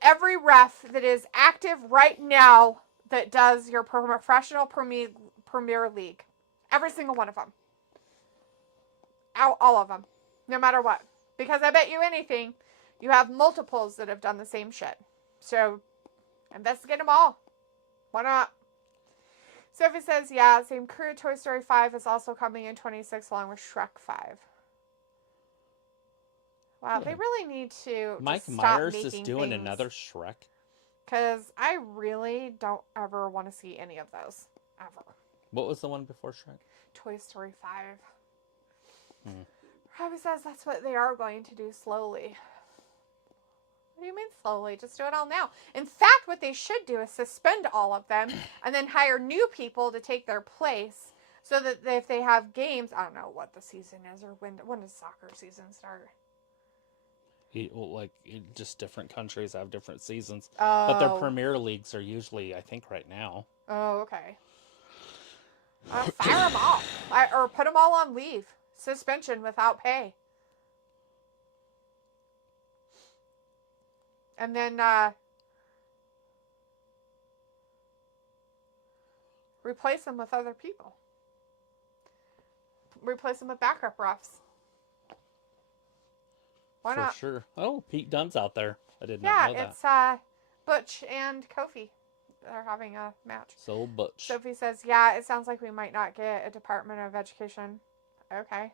every ref that is active right now that does your professional Premier League. Every single one of them. All of them. No matter what. Because I bet you anything, you have multiples that have done the same shit. So, investigate them all. Why not? Sophie says, yeah, same crew. Toy Story 5 is also coming in 26 along with Shrek 5. Wow, they really need to Mike stop Myers is doing things. another Shrek. Because I really don't ever want to see any of those. Ever. What was the one before Shrek? Toy Story 5. Robbie says that's what they are going to do slowly. What do you mean slowly? Just do it all now. In fact, what they should do is suspend all of them and then hire new people to take their place so that if they have games, I don't know what the season is or when does soccer season start? Just different countries have different seasons. Oh. But their Premier Leagues are usually, I think, right now. Oh, okay. Fire them all. Or put them all on leave. Suspension without pay. And then replace them with other people. Replace them with backup refs. Why not? For sure. Oh, Pete Dunne's out there. I did not know that. Yeah, it's Butch and Kofi. They're having a match. So Butch. Sophie says, yeah, it sounds like we might not get a Department of Education. Okay.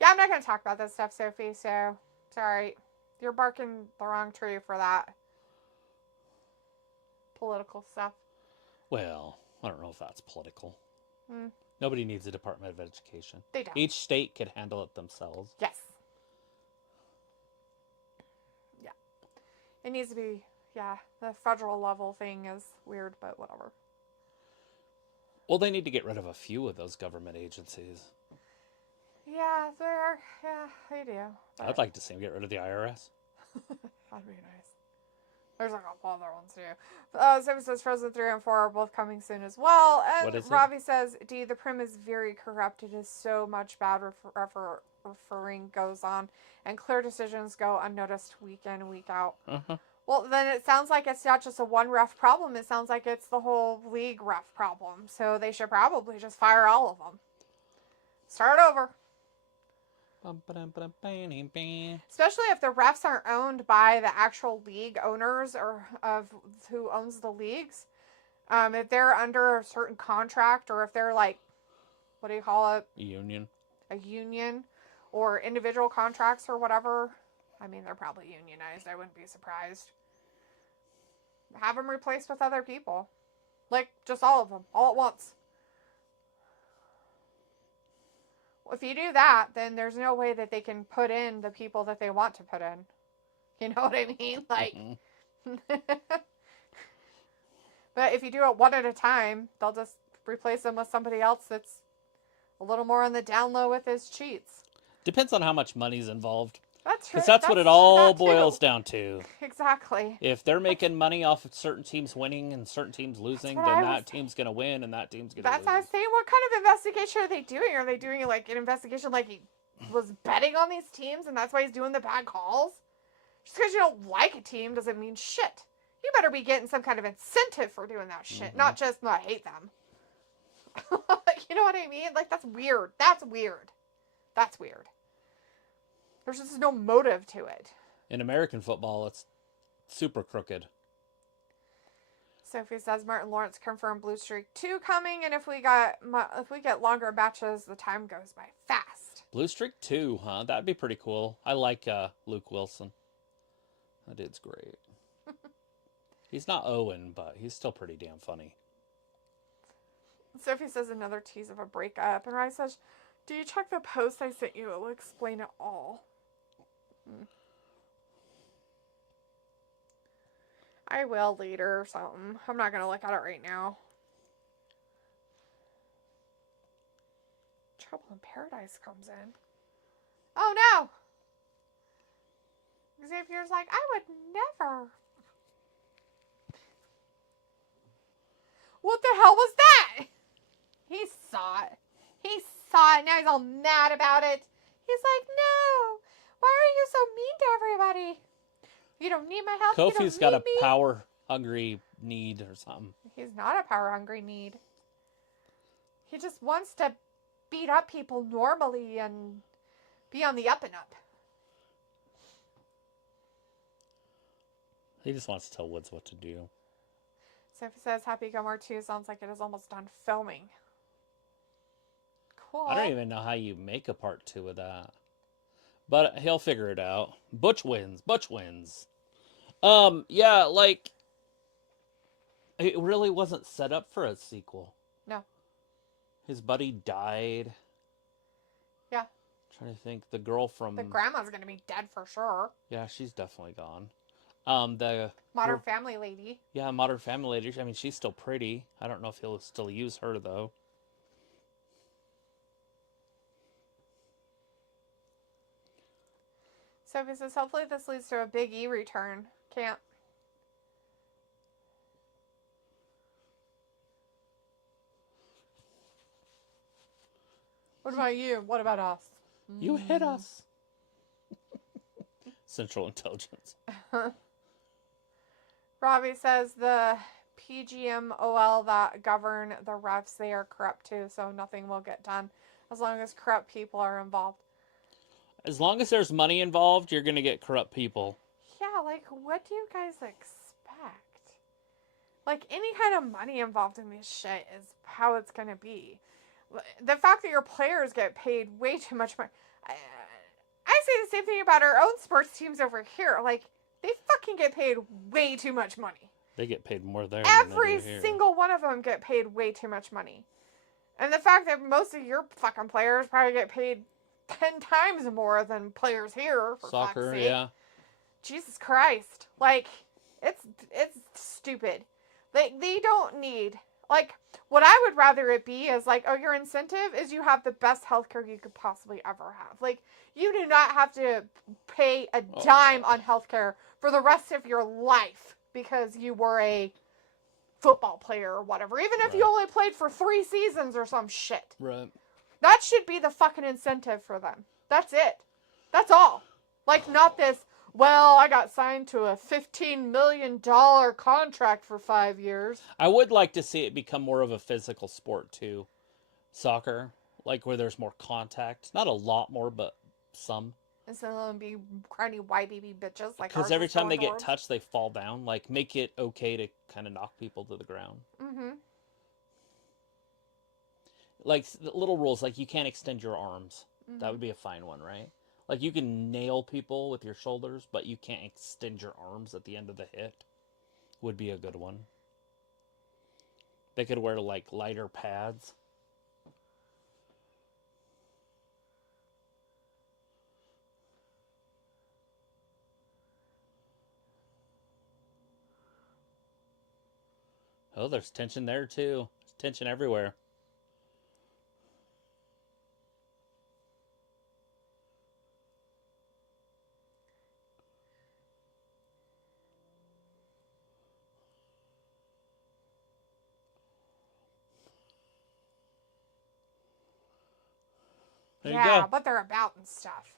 Yeah, I'm not going to talk about this stuff, Sophie, so it's alright. You're barking the wrong tree for that. Political stuff. Well, I don't know if that's political. Nobody needs a Department of Education. They don't. Each state could handle it themselves. Yes. Yeah. It needs to be, the federal level thing is weird, but whatever. Well, they need to get rid of a few of those government agencies. Yeah, they do. But I'd like to see them get rid of the IRS. that'd be nice. There's a couple other ones too. Sophie says Frozen 3 and 4 are both coming soon as well. And What is it? Ravi says, D, the Prim is very corrupt. It is so much bad referring goes on. And clear decisions go unnoticed week in, week out. Well, then it sounds like it's not just a one ref problem. It sounds like it's the whole league ref problem. So they should probably just fire all of them. Start over. Especially if the refs aren't owned by the actual league owners or of who owns the leagues. If they're under a certain contract or if they're like, what do you call it? Union. A union or individual contracts or whatever. I mean, they're probably unionized. I wouldn't be surprised. Have them replaced with other people. Like, just all of them. All at once. If you do that, then there's no way that they can put in the people that they want to put in. You know what I mean? Like, but if you do it one at a time, they'll just replace them with somebody else that's a little more on the down low with his cheats. Depends on how much money's involved. That's true. Because that's what it all boils down to. Exactly. If they're making money off of certain teams winning and certain teams losing, then that team's going to win and that team's going to lose. That's what I was saying. What kind of investigation are they doing? Are they doing like an investigation like he was betting on these teams and that's why he's doing the bad calls? Just because you don't like a team doesn't mean shit. You better be getting some kind of incentive for doing that shit, not just I hate them. You know what I mean? Like, that's weird. That's weird. That's weird. There's just no motive to it. In American football, it's super crooked. Sophie says Martin Lawrence confirmed Blue Streak 2 coming, and if we get longer matches, the time goes by fast. Blue Streak 2, huh? That'd be pretty cool. I like Luke Wilson. That dude's great. He's not Owen, but he's still pretty damn funny. Sophie says another tease of a breakup, and Rye says, "Do you check the post I sent you? It will explain it all." I will later or something. I'm not gonna look at it right now. Trouble in Paradise comes in. Oh no! Xavier's like, I would never. What the hell was that? He saw it. He saw it. Now he's all mad about it. He's like, no. Why are you so mean to everybody? You don't need my help. Kofi's got a power-hungry need or something. He's not a power-hungry need. He just wants to beat up people normally and be on the up and up. He just wants to tell Woods what to do. Sophie says Happy Gilmore 2 sounds like it is almost done filming. Cool. I don't even know how you make a part 2 of that. But he'll figure it out. Butch wins. Butch wins. Yeah, like, it really wasn't set up for a sequel. No. His buddy died. Yeah. I'm trying to think. The girl from... The grandma's going to be dead for sure. Yeah, she's definitely gone. The Modern Family lady. Yeah, Modern Family lady. I mean, she's still pretty. I don't know if he'll still use her, though. Sophie says, hopefully this leads to a Big E return. Can't. What about you? What about us? You hit us. Central Intelligence. Robbie says the PGMOL that govern the refs, they are corrupt too, so nothing will get done as long as corrupt people are involved. As long as there's money involved, you're going to get corrupt people. Yeah, like, what do you guys expect? Like, any kind of money involved in this shit is how it's going to be. The fact that your players get paid way too much money. I say the same thing about our own sports teams over here. Like, they fucking get paid way too much money. They get paid more there Every than they do here. single one of them get paid way too much money. And the fact that most of your fucking players probably get paid 10 times more than players here, for Soccer, fuck's sake. yeah. Jesus Christ. Like, it's stupid. They don't need... Like, what I would rather it be is like, oh, your incentive is you have the best healthcare you could possibly ever have. Like, you do not have to pay a dime on healthcare for the rest of your life because you were a football player or whatever. Even if you only played for 3 seasons or some shit. Right. That should be the fucking incentive for them. That's it. That's all. Like, not this, well, I got signed to a $15 million contract for 5 years. I would like to see it become more of a physical sport, too. Soccer. Like, where there's more contact. Not a lot more, but some. Instead of them being crying YBB bitches. Like, because every time they get touched, they fall down. Like, make it okay to kind of knock people to the ground. Mm-hmm. Like, little rules, like you can't extend your arms. Mm-hmm. That would be a fine one, right? Like, you can nail people with your shoulders, but you can't extend your arms at the end of the hit. Would be a good one. They could wear, like, lighter pads. Oh, there's tension there, too. There's tension everywhere. There you go. but they're about and stuff.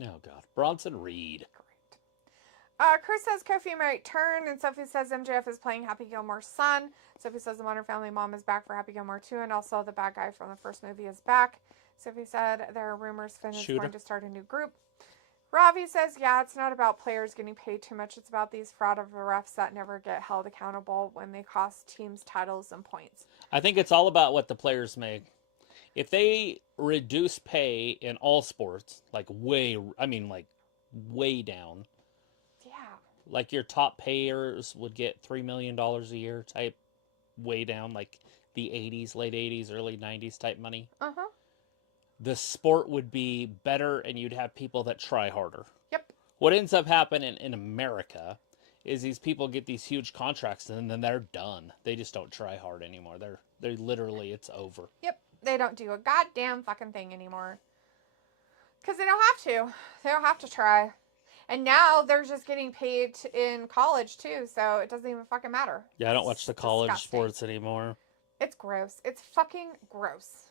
Oh, God. Bronson Reed. Chris says Kofi might turn, and Sophie says MJF is playing Happy Gilmore's son. Sophie says the Modern Family mom is back for Happy Gilmore 2, and also the bad guy from the first movie is back. Sophie said there are rumors Finn is going to start a new group. Ravi says, yeah, it's not about players getting paid too much. It's about these fraud of the refs that never get held accountable when they cost teams titles and points. I think it's all about what the players make. If they reduce pay in all sports, like way down. Yeah. Like your top payers would get $3 million a year type, way down, like the 80s, late 80s, early 90s type money. Uh-huh. The sport would be better and you'd have people that try harder. Yep. What ends up happening in America is these people get these huge contracts and then they're done. They just don't try hard anymore. They're literally, it's over. Yep. They don't do a goddamn fucking thing anymore. Because they don't have to. They don't have to try. And now they're just getting paid in college too, so it doesn't even fucking matter. Yeah, I don't watch the college disgusting. sports anymore. It's gross. It's fucking gross.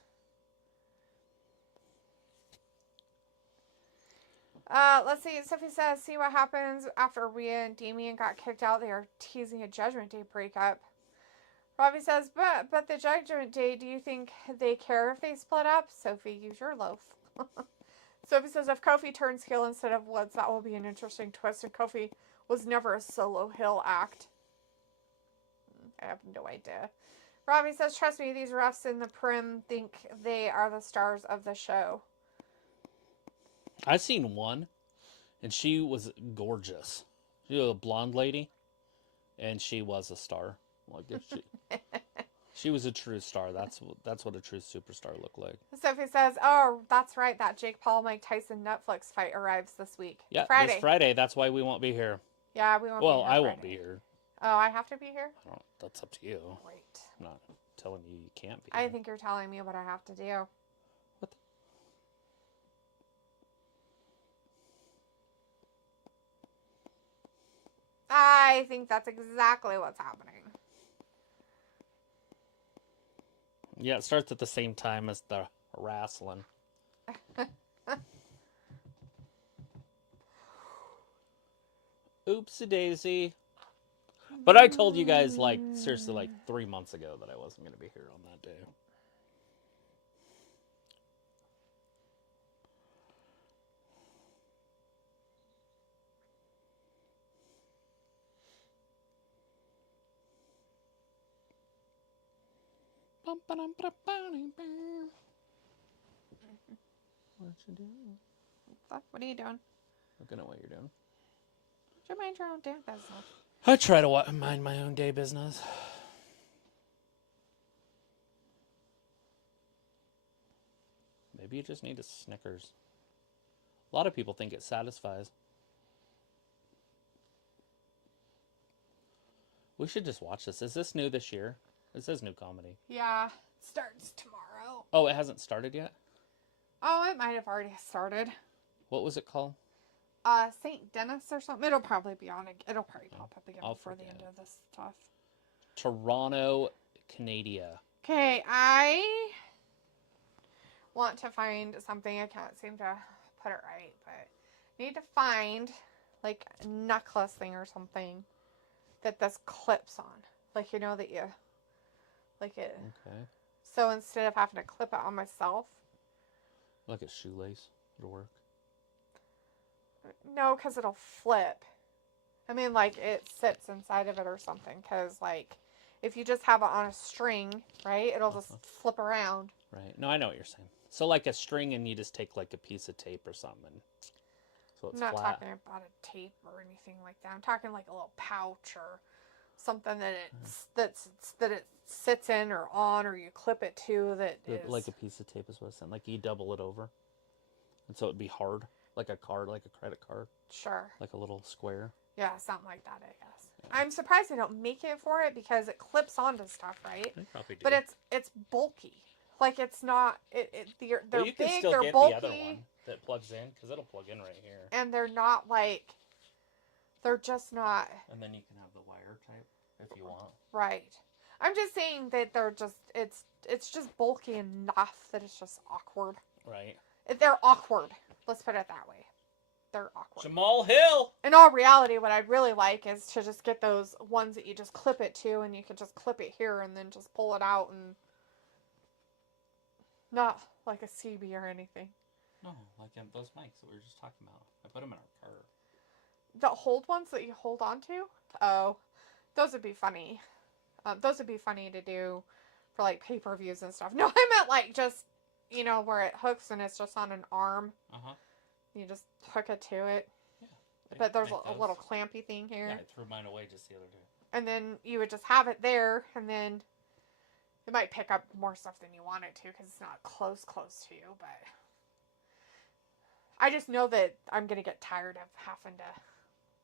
Let's see. Sophie says, see what happens after Rhea and Damien got kicked out. They are teasing a Judgment Day breakup. Robbie says, but the Judgment Day, do you think they care if they split up? Sophie, use your loaf. Sophie says, if Kofi turns heel instead of Woods, that will be an interesting twist. And Kofi was never a solo heel act. I have no idea. Robbie says, trust me, these refs in the prim think they are the stars of the show. I've seen one, and she was gorgeous. She was a blonde lady, and she was a star. Like she was a true star. That's what a true superstar looked like. Sophie says, oh, that's right. That Jake Paul, Mike Tyson Netflix fight arrives this week. Yeah, Friday. This Friday. That's why we won't be here. Yeah, we won't be here. Well, I won't be here. Oh, I have to be here? That's up to you. Great. I'm not telling you can't be I here. think you're telling me what I have to do. What? I think that's exactly what's happening. Yeah, it starts at the same time as the wrestling. Oopsie daisy. But I told you guys, seriously, 3 months ago that I wasn't going to be here on that day. What you doing? What are you doing? Looking at what you're doing. Do you mind your own damn business? I try to mind my own day business. Maybe you just need a Snickers. A lot of people think it satisfies. We should just watch this. Is this new this year? This is new comedy. Yeah, it starts tomorrow. Oh, it hasn't started yet? Oh, it might have already started. What was it called? St. Dennis or something. It'll probably be on. It'll probably pop up again before the end of this stuff. Toronto, Canada. Okay, I want to find something. I can't seem to put it right, but I need to find like a necklace thing or something that this clips on. Like, you know, that you like it. Okay. So instead of having to clip it on myself. Like a shoelace. It'll work. No, because it'll flip. I mean, like, it sits inside of it or something. Because, like, if you just have it on a string, right, it'll just flip around. Right. No, I know what you're saying. So, like a string, and you just take, like, a piece of tape or something. So it's I'm not flat. talking about a tape or anything like that. I'm talking, like, a little pouch or something that it sits in or on, or you clip it to that is... Like a piece of tape is what I'm saying. Like, you double it over. And so it'd be hard. Like a card, like a credit card. Sure. Like a little square. Yeah, something like that, I guess. Yeah. I'm surprised they don't make it for it because it clips onto stuff, right? They probably do. But it's bulky. Like, it's not... they're well, you can big, still they're get bulky. the other one that plugs in, because it'll plug in right here. And they're not, like... They're just not... And then you can have the wire type, if you want. Right. I'm just saying that they're just... It's just bulky enough that it's just awkward. Right. They're awkward. Let's put it that way. They're awkward. Jamal Hill! In all reality, what I'd really like is to just get those ones that you just clip it to, and you can just clip it here and then just pull it out, and not like a CB or anything. No, like those mics that we were just talking about. I put them in our car. The hold ones that you hold on to? Oh, those would be funny. Those would be funny to do for like pay-per-views and stuff. No, I meant like just, you know, where it hooks and it's just on an arm. Uh-huh. You just hook it to it. Yeah. But there's a little clampy thing here. Yeah, I threw mine away just the other day. And then you would just have it there, and then it might pick up more stuff than you want it to because it's not close to you. But I just know that I'm going to get tired of having to,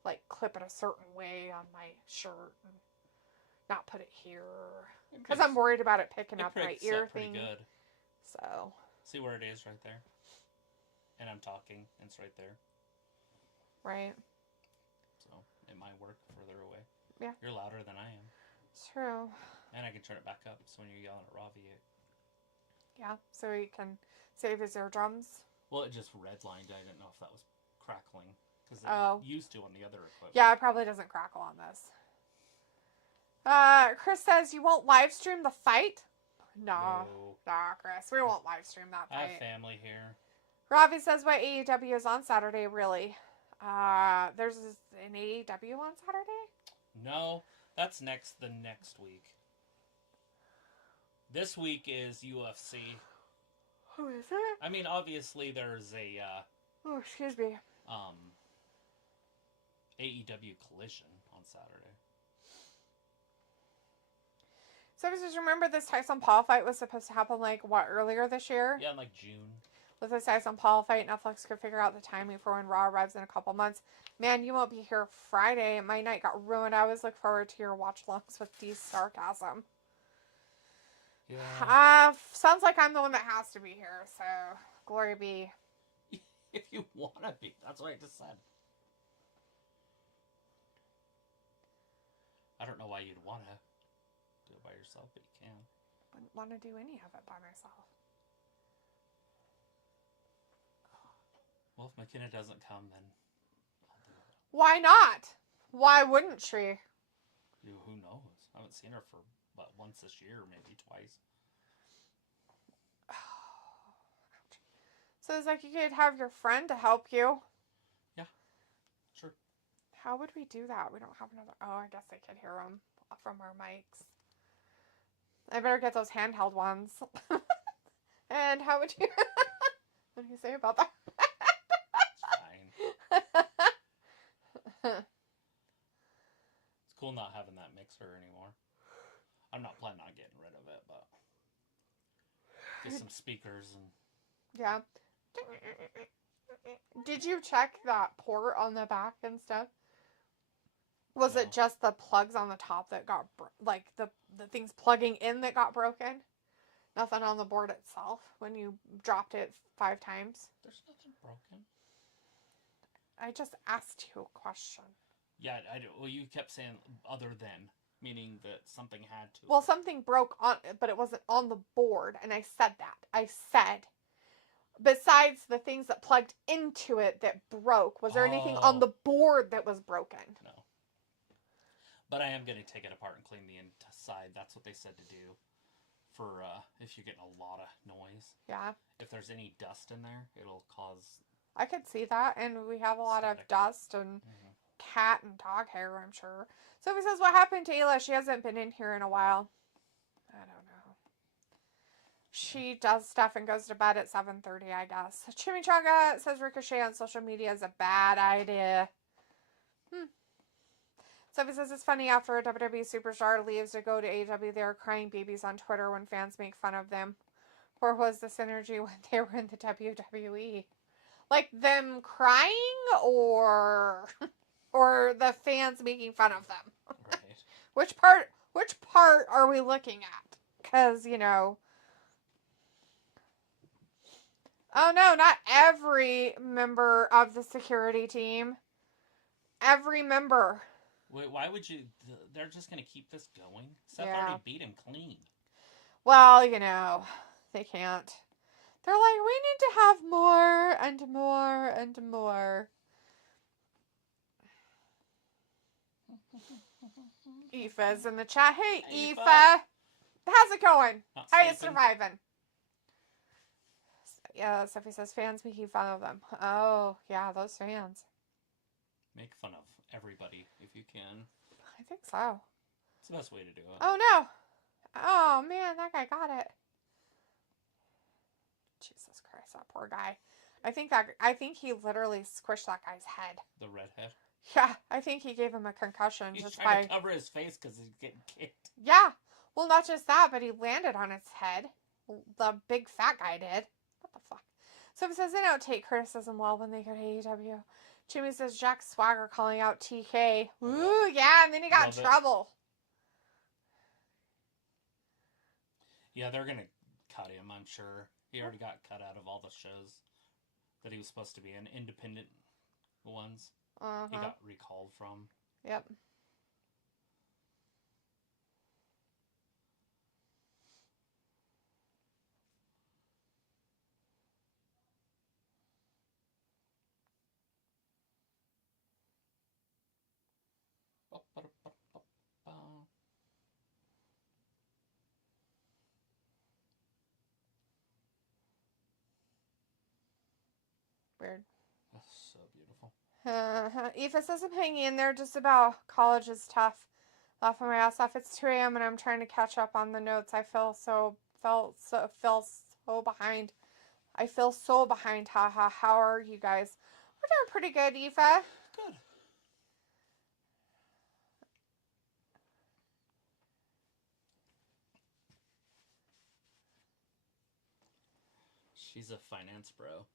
like, clip it a certain way on my shirt and not put it here. Because I'm worried about it picking up my ear thing. Good. So. See where it is right there? And I'm talking, and it's right there. Right. So, it might work further away. Yeah. You're louder than I am. True. And I can turn it back up, so when you're yelling at Ravi, yeah, so he can save his eardrums. Well, it just redlined. I didn't know if that was crackling. Because it used to on the other equipment. Yeah, it probably doesn't crackle on this. Chris says, you won't live stream the fight? No. Nah, Chris. We won't live stream that fight. I have family here. Ravi says, what AEW is on Saturday, really? There's an AEW on Saturday? No, that's the next week. This week is UFC. Who is it? I mean, obviously there's a oh, excuse me. AEW Collision on Saturday. So just remember this Tyson Paul fight was supposed to happen earlier this year? Yeah, in June. With this Tyson Paul fight, Netflix could figure out the timing for when Raw arrives in a couple months. Man, you won't be here Friday. My night got ruined. I always look forward to your watch-alongs with D's sarcasm. Yeah. Sounds like I'm the one that has to be here, so glory be. If you want to be. That's what I just said. I don't know why you'd want to do it by yourself, but you can. Wouldn't want to do any of it by myself. Well, if McKenna doesn't come, then I'll do it. Why not? Why wouldn't she? Who knows? I haven't seen her for, once this year, maybe twice. So it's like you could have your friend to help you. Yeah, sure. How would we do that? We don't have another... Oh, I guess I could hear them from our mics. I better get those handheld ones. And how would you... What do you say about that? It's cool not having that mixer anymore. I'm not planning on getting rid of it, but get some speakers and yeah. Did you check that port on the back and stuff? Was it just the plugs on the top that got the things plugging in that got broken? Nothing on the board itself when you dropped it 5 times? There's nothing broken. I just asked you a question. Yeah, well, you kept saying other than, meaning that something had to. Well, something broke on it, but it wasn't on the board, and I said that. I said, besides the things that plugged into it that broke, was there anything on the board that was broken? No. But I am going to take it apart and clean the inside. That's what they said to do for if you're getting a lot of noise. Yeah. If there's any dust in there, it'll cause... I could see that, and we have a lot of dust and cat and dog hair, I'm sure. Sophie says, what happened to Ayla? She hasn't been in here in a while. I don't know. She does stuff and goes to bed at 7:30, I guess. Chimichanga says Ricochet on social media is a bad idea. Sophie says it's funny after a WWE superstar leaves to go to AEW, they are crying babies on Twitter when fans make fun of them. Where was the synergy when they were in the WWE? Like them crying or the fans making fun of them? Right. Which part are we looking at? Because, Oh no, not every member of the security team. Every member. Wait, why would you? They're just gonna keep this going. Seth Yeah. already beat him clean. Well, they can't. They're like, we need to have more and more and more. Aoife's in the chat. Hey, Aoife. How's it going? How you surviving? Yeah, Sophie says fans making fun of them. Oh, yeah, those fans. Make fun of everybody if you can. I think so. It's the best way to do it. Oh, no. Oh, man, that guy got it. Jesus Christ, that poor guy. I think he literally squished that guy's head. The redhead? Yeah, I think he gave him a concussion. He's just trying to cover his face because he's getting kicked. Yeah. Well, not just that, but he landed on his head. The big fat guy did. What the fuck? So it says they don't take criticism well when they go to AEW. Jimmy says Jack Swagger calling out TK. Ooh, yeah, and then he got in trouble. Yeah, they're gonna cut him, I'm sure. He already got cut out of all the shows that he was supposed to be in, independent ones. He got recalled from. Yep. Weird. That's so beautiful. Aoife says I'm hanging in there just about. College is tough. Laughing my ass off. It's 2 a.m. and I'm trying to catch up on the notes. I feel so behind. I feel so behind. Haha. How are you guys? We're doing pretty good, Aoife. Good. She's a finance bro.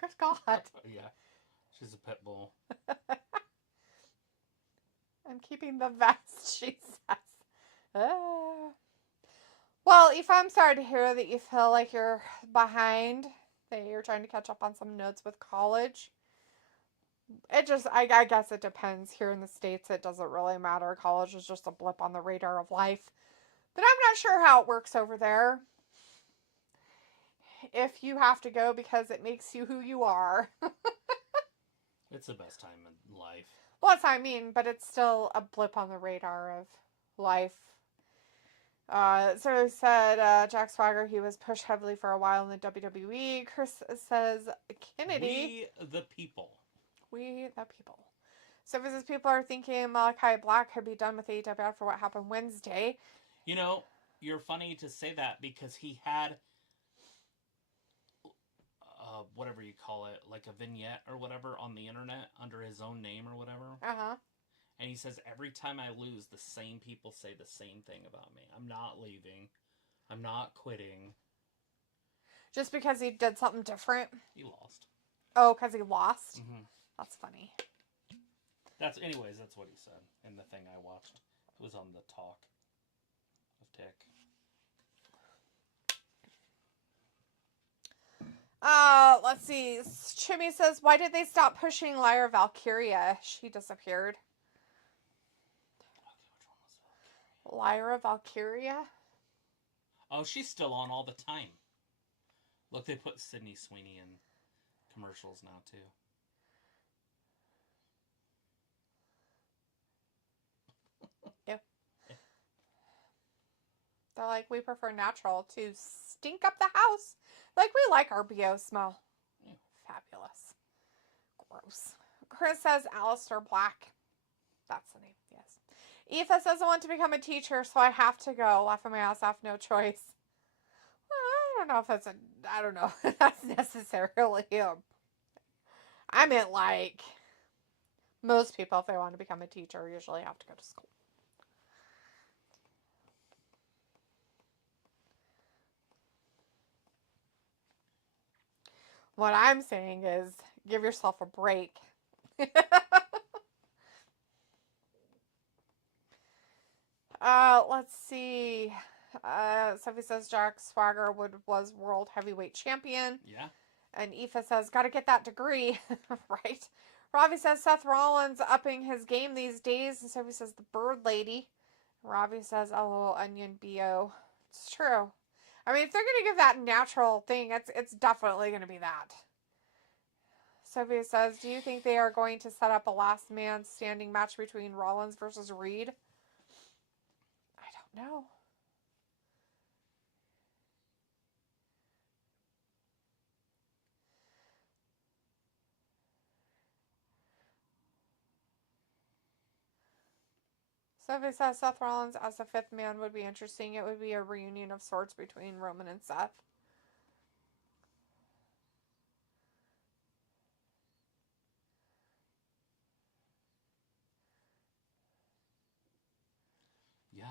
Good God. Yeah. She's a pit bull. I'm keeping the vest, she says. Well, Aoife, I'm sorry to hear that you feel like you're behind, that you're trying to catch up on some notes with college. It just, I guess it depends. Here in the States, it doesn't really matter. College is just a blip on the radar of life. But I'm not sure how it works over there. If you have to go because it makes you who you are. It's the best time in life. Well, that's what I mean, but it's still a blip on the radar of life. So he said Jack Swagger, he was pushed heavily for a while in the WWE. Chris says Kennedy. We the people. We the people. So says people are thinking Malachi Black could be done with AEW after what happened Wednesday. You know, you're funny to say that because he had whatever you call it, like a vignette or whatever on the internet under his own name or whatever. Uh-huh. And he says, every time I lose, the same people say the same thing about me. I'm not leaving. I'm not quitting. Just because he did something different? He lost. Oh, because he lost? Mm-hmm. That's funny. Anyways, that's what he said in the thing I watched. It was on the talk of Tick. Let's see. Chimmy says, why did they stop pushing Lyra Valkyria? She disappeared. Okay, which one was Valkyria? Lyra Valkyria? Oh, she's still on all the time. Look, they put Sydney Sweeney in commercials now, too. Yep. They're like, we prefer natural to stink up the house. Like, we like our BO smell. Yeah. Fabulous. Gross. Chris says Alistair Black. That's the name, yes. Aoife says I want to become a teacher, so I have to go. Laughing my ass off, no choice. Well, I don't know if that's I don't know if that's necessarily I meant like, most people, if they want to become a teacher, usually have to go to school. What I'm saying is, Give yourself a break. Let's see. Sophie says Jack Swagger was world heavyweight champion. Yeah. And Aoife says, gotta get that degree. Right. Ravi says Seth Rollins upping his game these days. And Sophie says the bird lady. Ravi says LOL onion BO. It's true. I mean, if they're gonna give that natural thing, it's definitely gonna be that. Sophie says, do you think they are going to set up a last man standing match between Rollins versus Reed? I don't know. Sophie says Seth Rollins as the fifth man would be interesting. It would be a reunion of sorts between Roman and Seth. Yeah.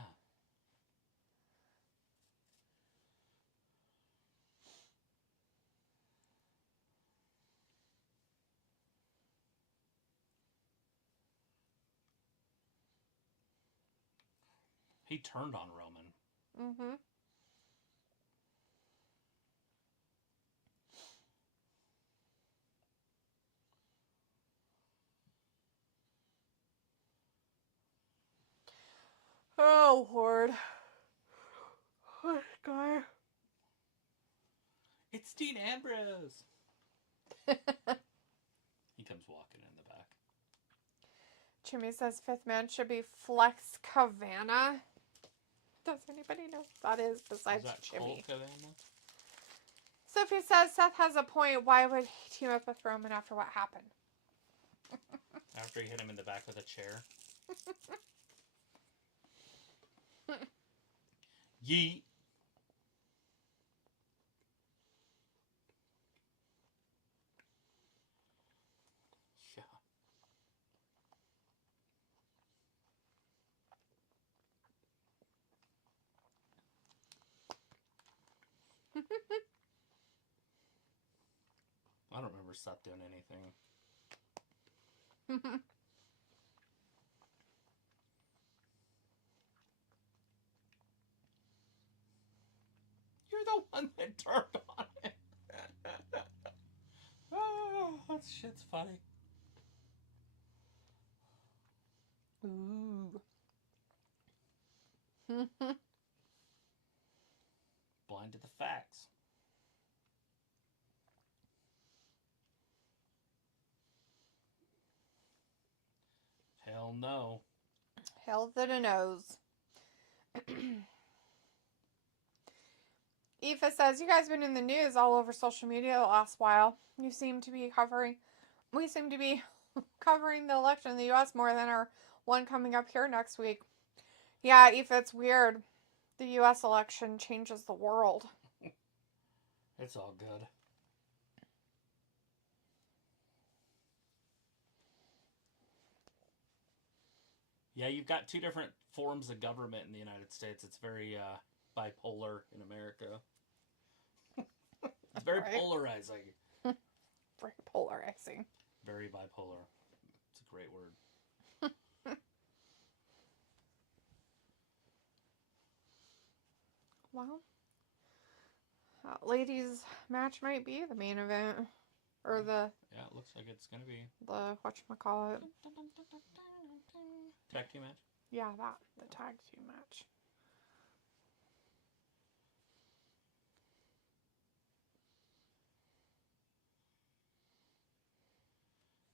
He turned on Roman. Mm-hmm. Oh, Lord. Oh, God. It's Dean Ambrose. He comes walking in the back. Jimmy says fifth man should be Flex Cavana. Does anybody know who that is besides Is that Jimmy? Cole Cabana? Sophie says Seth has a point. Why would he team up with Roman after what happened? After he hit him in the back with a chair. Yeet. Yeah. I don't remember Seth doing anything. You're the one that turned on it. Oh, that shit's funny. Ooh. Blind to the facts. Hell no. Hell to the nose. Aoife says, you guys have been in the news all over social media the last while. We seem to be covering the election in the U.S. more than our one coming up here next week. Yeah, Aoife, it's weird. The U.S. election changes the world. It's all good. Yeah, you've got two different forms of government in the United States. It's very bipolar in America. It's very polarizing. Very polarizing. Very bipolar. It's a great word. Well, ladies' match might be the main event. Or the... Yeah, it looks like it's going to be. The, whatchamacallit. Tag team match? Yeah, that. The tag team match.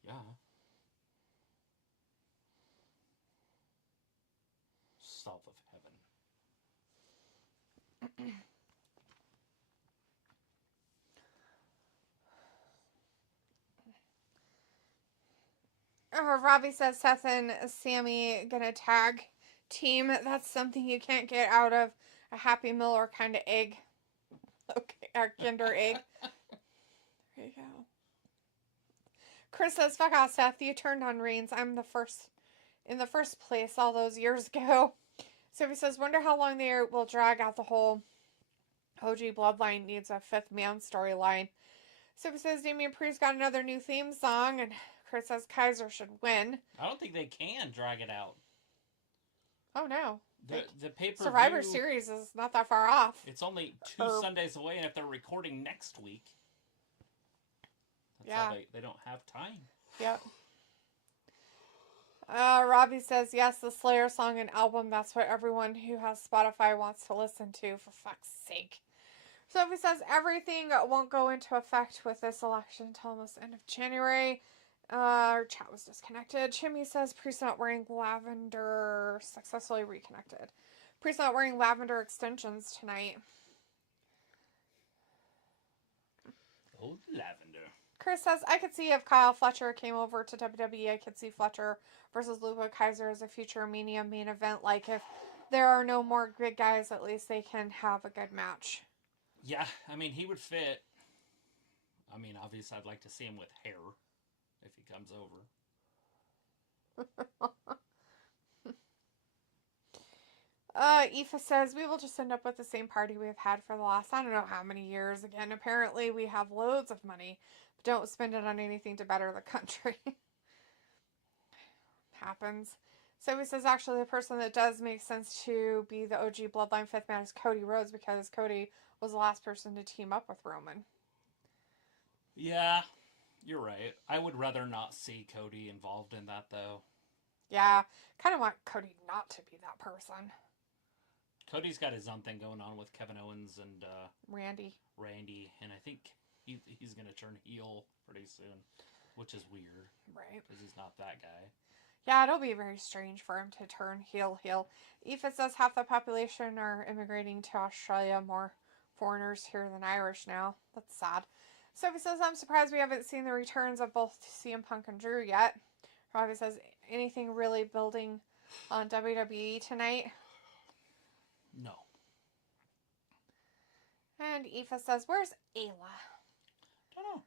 Yeah. South of heaven. Robbie says Seth and Sammy gonna tag team. That's something you can't get out of a Happy Meal or kind of egg. Okay, or Kinder egg. There you go. Chris says, fuck off, Seth. You turned on Reigns. I'm in the first place all those years ago. Sophie says, wonder how long they will drag out the whole OG bloodline needs a fifth man storyline. Sophie says Damian Priest got another new theme song, and Chris says Kaiser should win. I don't think they can drag it out. Oh no. The pay-per-view Survivor Series is not that far off. It's only 2 Sundays away, and if they're recording next week, that's all they don't have time. Yep. Robbie says, yes, the Slayer song and album, that's what everyone who has Spotify wants to listen to, for fuck's sake. Sophie says, everything won't go into effect with this election until almost the end of January. Our chat was disconnected. Jimmy says, Priest not wearing lavender, successfully reconnected. Priest not wearing lavender extensions tonight. Oh, lavender. Chris says, I could see if Kyle Fletcher came over to WWE, I could see Fletcher versus Lucha Kaiser as a future Mania main event. Like, if there are no more big guys, at least they can have a good match. Yeah, I mean, he would fit. I mean, obviously, I'd like to see him with hair if he comes over. Aoife says, we will just end up with the same party we have had for the last, I don't know how many years. Again, apparently we have loads of money, but don't spend it on anything to better the country. Happens. So he says, actually, the person that does make sense to be the OG Bloodline 5th man is Cody Rhodes, because Cody was the last person to team up with Roman. Yeah, you're right. I would rather not see Cody involved in that, though. Yeah, kind of want Cody not to be that person. Cody's got his own thing going on with Kevin Owens and Randy, and I think he's going to turn heel pretty soon, which is weird. Right. Because he's not that guy. Yeah, it'll be very strange for him to turn heel. Aoife says half the population are immigrating to Australia, more foreigners here than Irish now. That's sad. Sophie says, I'm surprised we haven't seen the returns of both CM Punk and Drew yet. Robbie says, anything really building on WWE tonight? No. And Aoife says, where's Ayla? Don't know.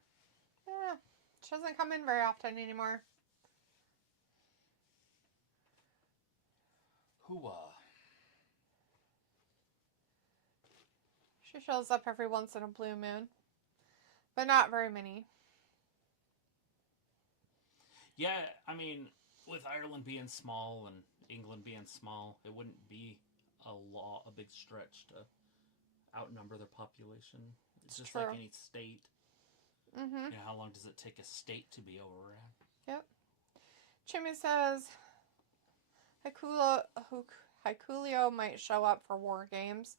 Yeah, she doesn't come in very often anymore. She shows up every once in a blue moon. But not very many. Yeah, I mean, with Ireland being small and England being small, it wouldn't be a big stretch to outnumber their population. It's just true. like any state. Mm-hmm. You know, how long does it take a state to be overran? Yep. Jimmy says Hikuleo might show up for War Games.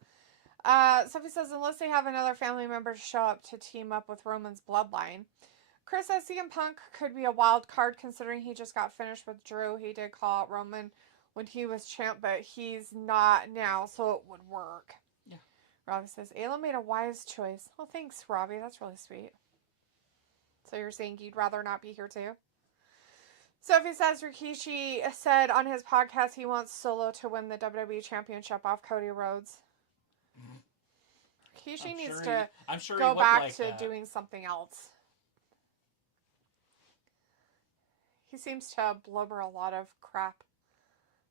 Sophie says, unless they have another family member to show up to team up with Roman's bloodline. Chris says CM Punk could be a wild card considering he just got finished with Drew. He did call out Roman when he was champ, but he's not now, so it would work. Yeah. Robbie says, Ayla made a wise choice. Oh, thanks, Robbie. That's really sweet. So you're saying you'd rather not be here too? Sophie says Rikishi said on his podcast he wants Solo to win the WWE Championship off Cody Rhodes. Rikishi needs to go back to doing something else. He seems to blubber a lot of crap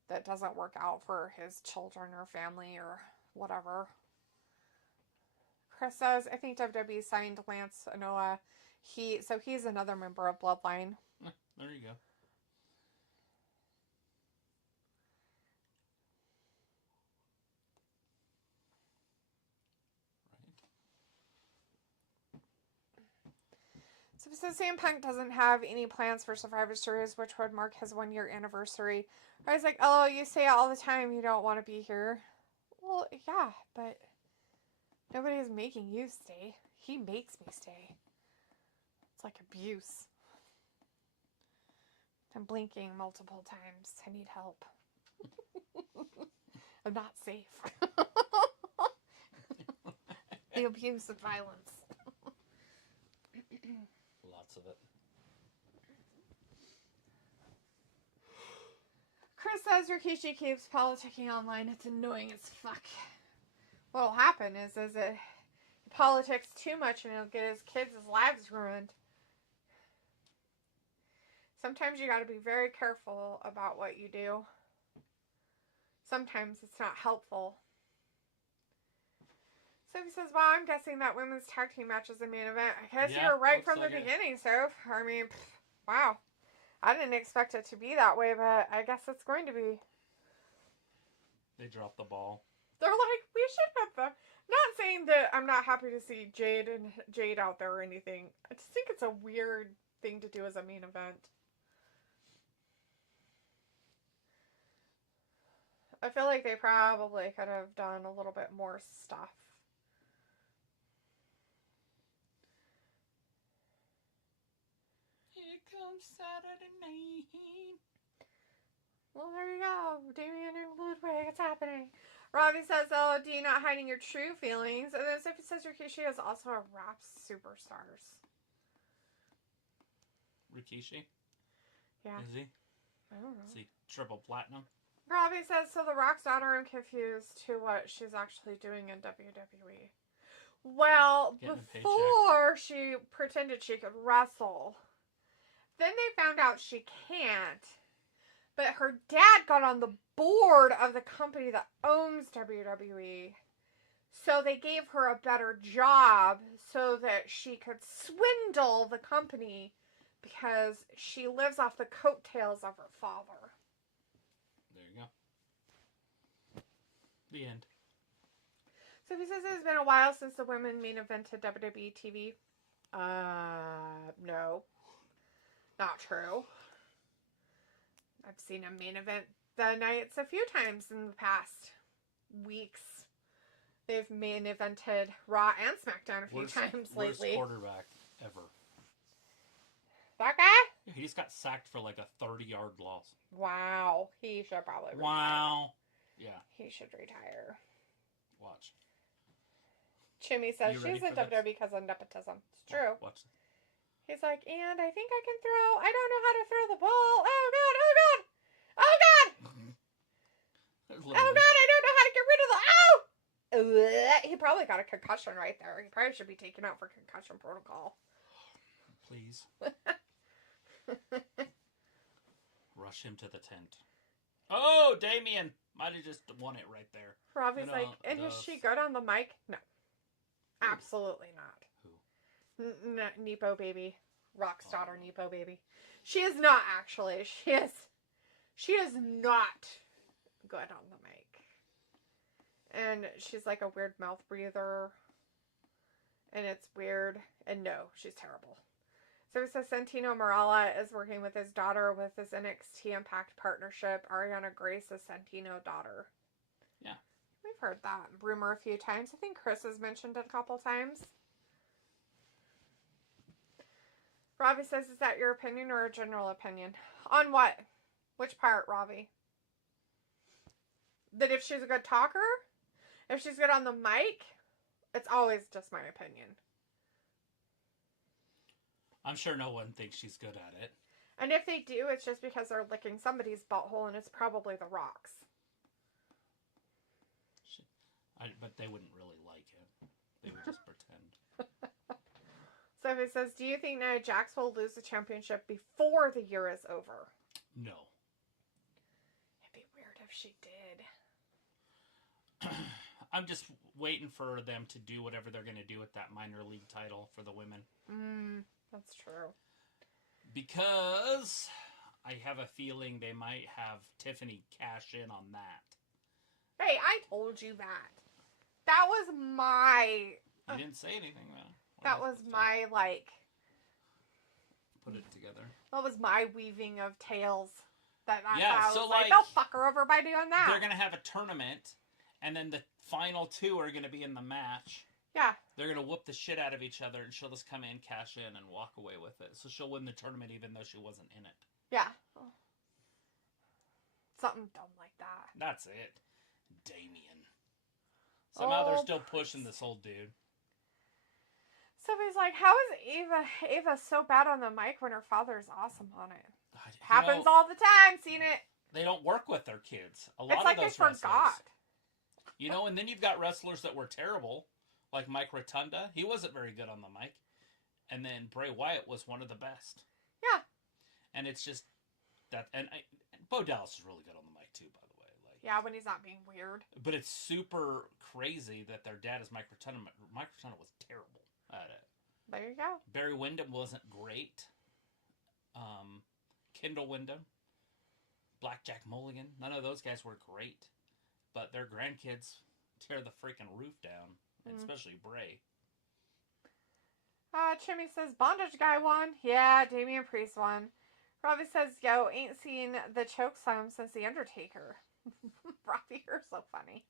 that doesn't work out for his children or family or whatever. Chris says, I think WWE signed Lance Anoa'i. So he's another member of Bloodline. There you go. So it says CM Punk doesn't have any plans for Survivor Series, which would mark his 1-year anniversary. I was like, oh, you say it all the time you don't want to be here. Well, yeah, but nobody is making you stay. He makes me stay. It's like abuse. I'm blinking multiple times. I need help. I'm not safe. The abuse and violence. Lots of it. Chris says Rikishi keeps politicking online. It's annoying as fuck. What'll happen is he politics too much and he'll get his kids' lives ruined. Sometimes you gotta be very careful about what you do. Sometimes it's not helpful. Sophie says, well, I'm guessing that women's tag team match is the main event. I guess Yeah, you're right from looks the like it. beginning, Soph. I mean, wow. I didn't expect it to be that way, but I guess it's going to be. They dropped the ball. They're like, we should have the... Not saying that I'm not happy to see Jade out there or anything. I just think it's a weird thing to do as a main event. I feel like they probably could have done a little bit more stuff. Here comes Saturday night. Well, there you go. Damien and Ludwig, it's happening. Robbie says, oh, do you not hiding your true feelings? And then Sophie says Rikishi is also a rap superstars. Rikishi? Yeah. Is he? I don't know. Is he triple platinum? Robbie says, so The Rock's daughter, I'm confused to what she's actually doing in WWE. Well, before she pretended she could wrestle, then they found out she can't. But her dad got on the board of the company that owns WWE. So they gave her a better job so that she could swindle the company because she lives off the coattails of her father. There you go. The end. So he says it's been a while since the women main evented WWE TV. No. Not true. I've seen a main event the nights a few times in the past weeks. They've main evented Raw and SmackDown a few times lately. Worst quarterback ever. That guy? He just got sacked for like a 30-yard loss. Wow. He should probably retire. Wow. Yeah. He should retire. Watch. Chimmy says she's in WWE because of nepotism. It's true. Watch. He's like, and I think I can throw. I don't know how to throw the ball. Oh, God. Oh, God. Oh, God. Oh, God. I don't know how to get rid of the... Oh! He probably got a concussion right there. He probably should be taken out for concussion protocol. Please. Rush him to the tent. Oh, Damien. Might have just won it right there. Robbie's like, and is she good on the mic? No. Absolutely not. Who? Nepo baby. Rock's daughter, Nepo baby. She is not, actually. She is not good on the mic. And she's like a weird mouth breather. And it's weird. And no, she's terrible. So it says Santino Marella is working with his daughter with his NXT Impact partnership. Ariana Grace is Santino's daughter. Yeah. We've heard that rumor a few times. I think Chris has mentioned it a couple times. Robbie says, is that your opinion or a general opinion? On what? Which part, Robbie? That if she's a good talker? If she's good on the mic? It's always just my opinion. I'm sure no one thinks she's good at it. And if they do, it's just because they're licking somebody's butthole, and it's probably the Rock's. But they wouldn't really like it. They would just pretend. So it says, do you think Nia Jax will lose the championship before the year is over? No. It'd be weird if she did. I'm just waiting for them to do whatever they're going to do with that minor league title for the women. That's true. Because I have a feeling they might have Tiffany cash in on that. Hey, I told you that. That was my... You didn't say anything, though. That was my, like... Put it together. That was my weaving of tales. That's yeah, how I so was like... they'll fuck her over by doing that. They're going to have a tournament, and then the final two are going to be in the match. Yeah. They're going to whoop the shit out of each other, and she'll just come in, cash in, and walk away with it. So she'll win the tournament even though she wasn't in it. Yeah. Something dumb like that. That's it. Damien. Somehow they're still pushing this old dude. Somebody's like, how is Ava so bad on the mic when her father's awesome on it? Happens all the time, seen it. They don't work with their kids. A lot it's like of those they wrestlers. forgot. You know, and then you've got wrestlers that were terrible, like Mike Rotunda. He wasn't very good on the mic. And then Bray Wyatt was one of the best. Yeah. And it's just that, and Bo Dallas is really good on the mic too, by the way. Like, yeah, when he's not being weird. But it's super crazy that their dad is Mike Rotunda. Mike Rotunda was terrible at it. There you go. Barry Windham wasn't great. Kendall Windham, Blackjack Mulligan, none of those guys were great. But their grandkids tear the freaking roof down, especially Bray. Chimmy says, Bondage Guy won. Yeah, Damian Priest won. Robbie says, yo, ain't seen the choke slam since The Undertaker. Robbie, you're so funny.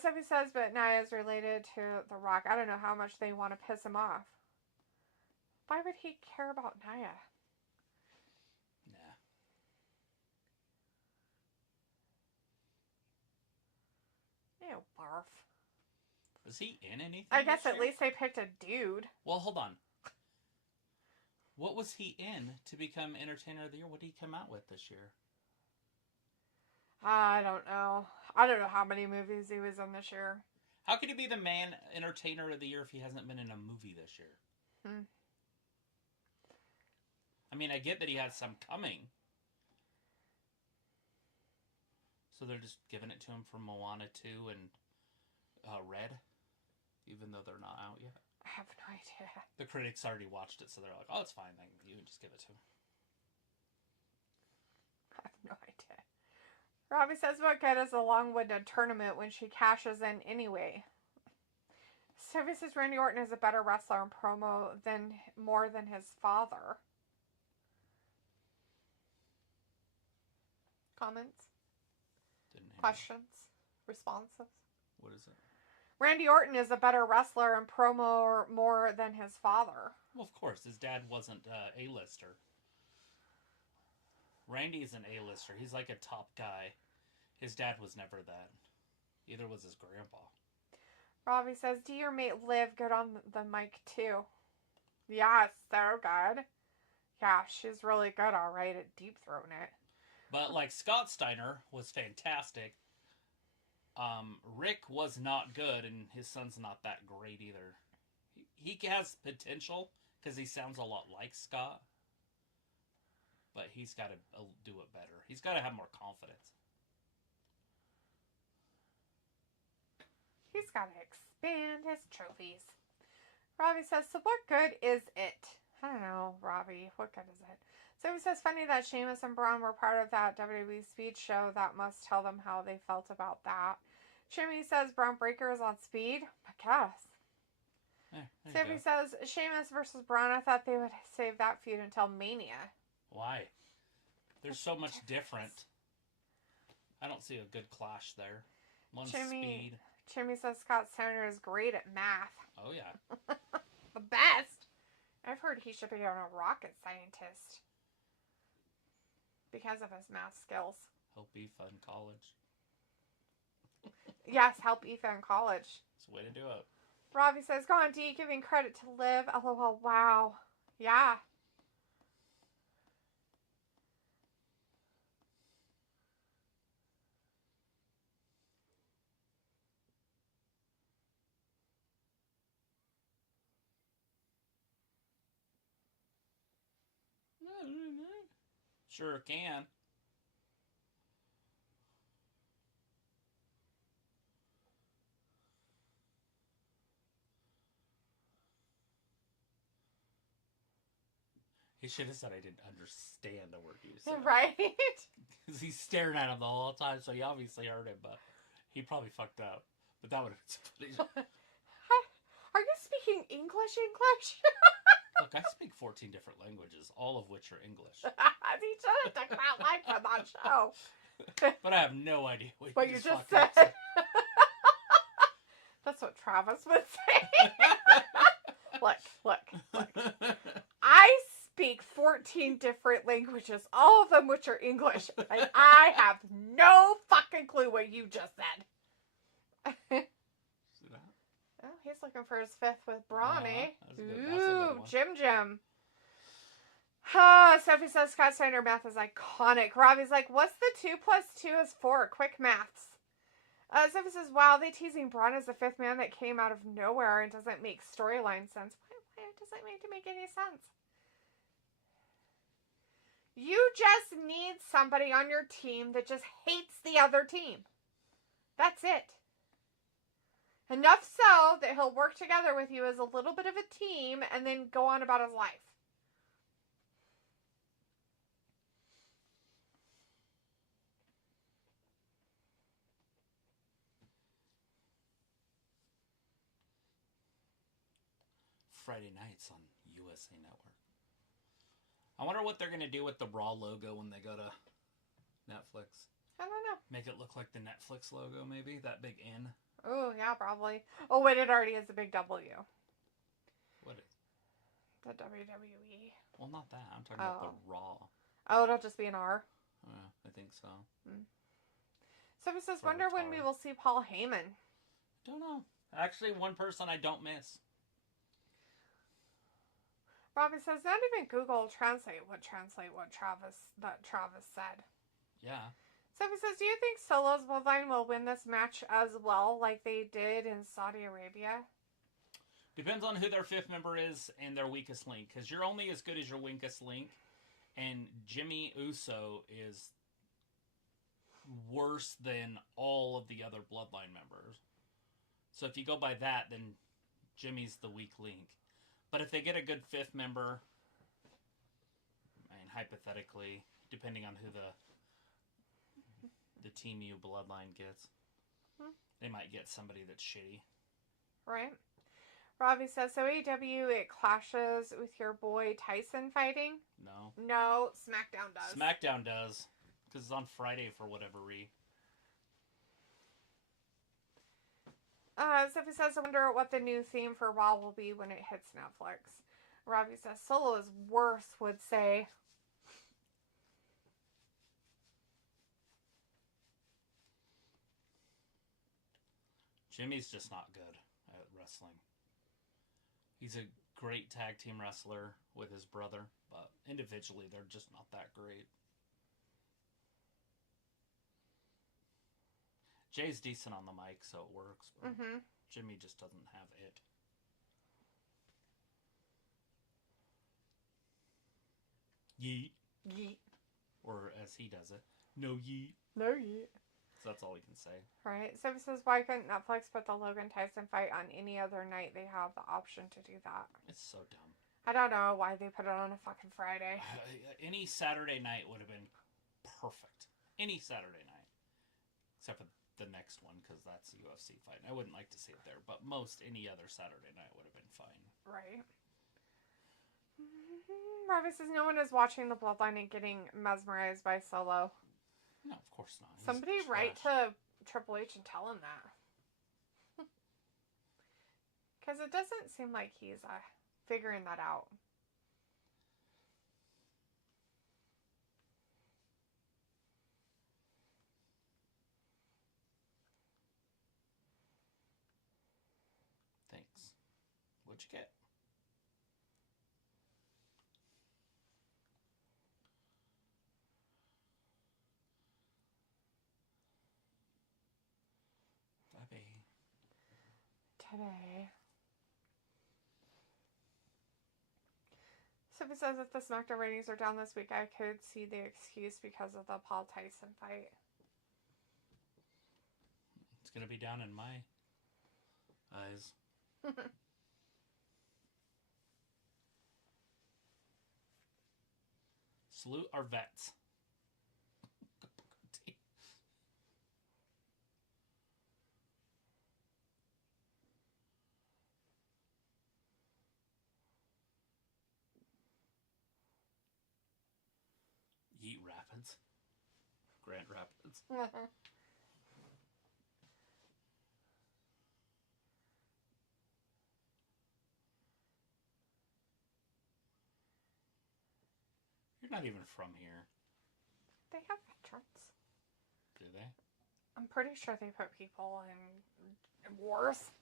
Sophie says, but Nia is related to The Rock. I don't know how much they want to piss him off. Why would he care about Nia? Nah. Ew, barf. Was he in anything? I guess this at year? least they picked a dude. Well, hold on. What was he in to become Entertainer of the Year? What did he come out with this year? I don't know. I don't know how many movies he was in this year. How could he be the man Entertainer of the Year if he hasn't been in a movie this year? I mean, I get that he has some coming. So they're just giving it to him for Moana 2 and Red, even though they're not out yet. I have no idea. The critics already watched it, so they're like, oh, it's fine. Then you can just give it to him. I have no idea. Robbie says, what good is a long-winded tournament when she cashes in anyway? Sophie says Randy Orton is a better wrestler in promo than more than his father. Comments? Questions? Responses? What is it? Randy Orton is a better wrestler in promo more than his father. Well, of course. His dad wasn't A-lister. Randy's an A-lister. He's like a top guy. His dad was never that. Either was his grandpa. Robbie says, do your mate Liv good on the mic too? Yes, they're good. Yeah, she's really good, all right, at deep throating it. But like Scott Steiner was fantastic. Rick was not good, and his son's not that great either. He has potential because he sounds a lot like Scott, but he's got to do it better. He's got to have more confidence. He's got to expand his trophies. Robbie says, so what good is it? I don't know, Robbie. What good is it? So he says, funny that Sheamus and Braun were part of that WWE Speed show. That must tell them how they felt about that. Jimmy says, Braun Breaker is on Speed. I guess. Sophie says, Sheamus versus Braun. I thought they would save that feud until Mania. Why? There's so much different. I don't see a good clash there. One's Speed. Jimmy says Scott Steiner is great at math. Oh, yeah. The best. I've heard he should be a rocket scientist because of his math skills. Help Aoife in college. Yes, help Aoife in college. It's a way to do it. Robbie says, go on, D, giving credit to Liv. LOL, wow. Yeah. Sure can. He should have said I didn't understand the word you said. Right? Because he's staring at him the whole time, so he obviously heard him, but he probably fucked up. But that would have been funny. Are you speaking English? Look, I speak 14 different languages, all of which are English. He should have took that line from that show. But I have no idea what you just said. That's what Travis would say. Look. I speak 14 different languages, all of them which are English. And I have no fucking clue what you just said. Oh, he's looking for his fifth with Braun, eh? Ooh, Jim. Sophie says Scott Steiner math is iconic. Robbie's like, what's the 2 + 2 is 4? Quick maths. Sophie says, wow, they teasing Braun as the fifth man that came out of nowhere and doesn't make storyline sense. Why does it make any sense? You just need somebody on your team that just hates the other team. That's it. Enough so that he'll work together with you as a little bit of a team and then go on about his life. Friday nights on USA Network. I wonder what they're going to do with the Raw logo when they go to Netflix. I don't know. Make it look like the Netflix logo, maybe? That big N? Oh, yeah, probably. Oh, wait, it already has a big W. What is? The WWE. Well, not that. I'm talking about the Raw. Oh, it'll just be an R? I think so. So it says, wonder when we will see Paul Heyman. Don't know. Actually, one person I don't miss. Robbie says, not even Google Translate what Travis said. Yeah. So he says, do you think Solo's Bloodline will win this match as well like they did in Saudi Arabia? Depends on who their fifth member is and their weakest link. Because you're only as good as your weakest link. And Jimmy Uso is worse than all of the other Bloodline members. So if you go by that, then Jimmy's the weak link. But if they get a good fifth member, and hypothetically, depending on who the Team U Bloodline gets, they might get somebody that's shitty. Right. Robbie says, so AEW, it clashes with your boy Tyson fighting? No, SmackDown does. SmackDown does. Because it's on Friday for whatever reason. Sophie says, I wonder what the new theme for Raw will be when it hits Netflix. Robbie says, Solo is worse, would say. Jimmy's just not good at wrestling. He's a great tag team wrestler with his brother, but individually they're just not that great. Jay's decent on the mic, so it works. But Jimmy just doesn't have it. Yeet. Yeet. Or as he does it, no yeet. No yeet. So that's all he can say. Right. So it says, why couldn't Netflix put the Logan Tyson fight on any other night? They have the option to do that. It's so dumb. I don't know why they put it on a fucking Friday. Any Saturday night would have been perfect. Any Saturday night. Except for the next one, because that's a UFC fight. I wouldn't like to see it there, but most any other Saturday night would have been fine. Right. Robbie says no one is watching the Bloodline and getting mesmerized by Solo. No, of course not. He's Somebody trash. write to Triple H and tell him that. Because it doesn't seem like he's figuring that out. Thanks. What'd you get? Today. So it says if the SmackDown ratings are down this week, I could see the excuse because of the Paul Tyson fight. It's going to be down in my eyes. Salute our vets. Yeet Rapids. Grand Rapids. You're not even from here. They have veterans. Do they? I'm pretty sure they put people in wars.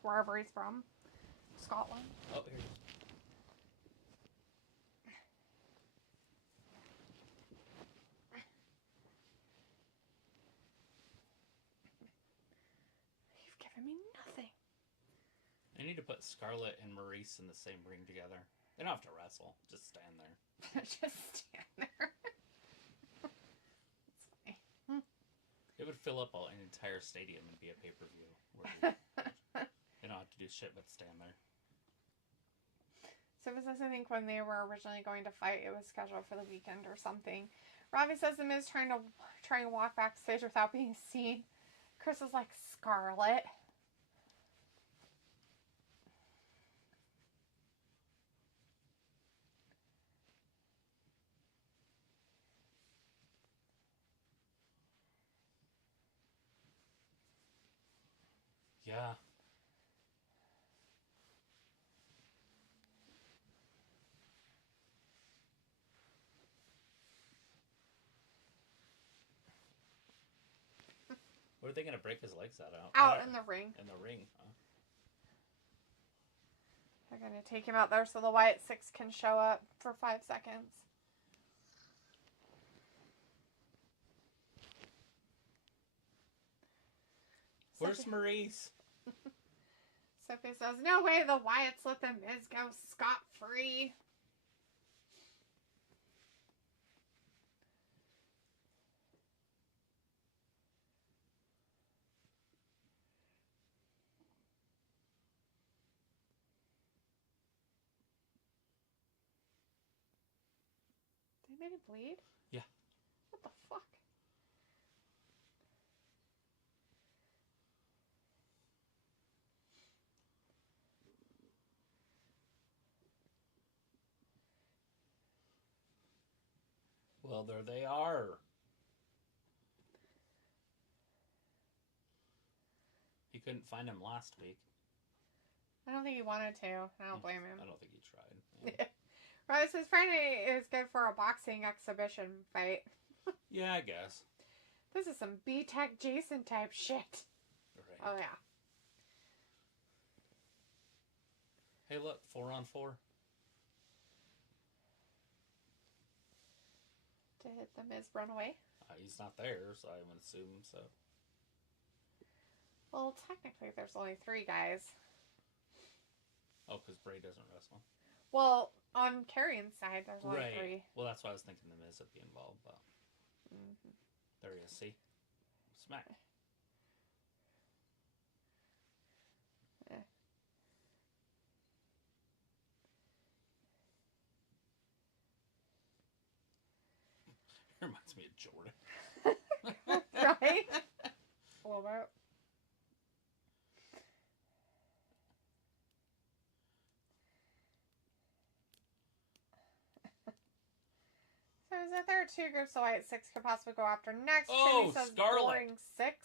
Wherever he's from. Scotland. Oh, here it is. You've given me nothing. I need to put Scarlett and Maurice in the same ring together. They don't have to wrestle. Just stand there. Just stand there. It's funny. It would fill up an entire stadium and be a pay-per-view. They don't have to do shit but stand there. So it says, I think when they were originally going to fight, it was scheduled for the weekend or something. Robbie says the Miz trying to walk backstage without being seen. Chris is like, Scarlett. Yeah. What are they going to break his legs out? Out in the ring. In the ring, huh? They're going to take him out there so the Wyatt Six can show up for 5 seconds. Where's Maurice? Sophie says, no way the Wyatts let the Miz go scot-free. They made him bleed? Yeah. What the fuck? Well, there they are. He couldn't find him last week. I don't think he wanted to. I don't blame him. I don't think he tried. Yeah. Right, says Friday is good for a boxing exhibition fight. Yeah, I guess. This is some B-Tech Jason type shit. Right. Oh, yeah. Hey, look, 4-on-4. Did the Miz run away? He's not there, so I would assume so. Well, technically, there's only 3 guys. Oh, because Bray doesn't wrestle. Well, on Karrion's side, there's only Right. 3. Well, that's why I was thinking the Miz would be involved, but... Mm-hmm. There he is, see? Smack. Eh. Reminds me of Jordan. Right? A little bit. So is that there are 2 groups of Wyatt Six could possibly go after next? Oh, Jimmy says Scarlett. boring 6.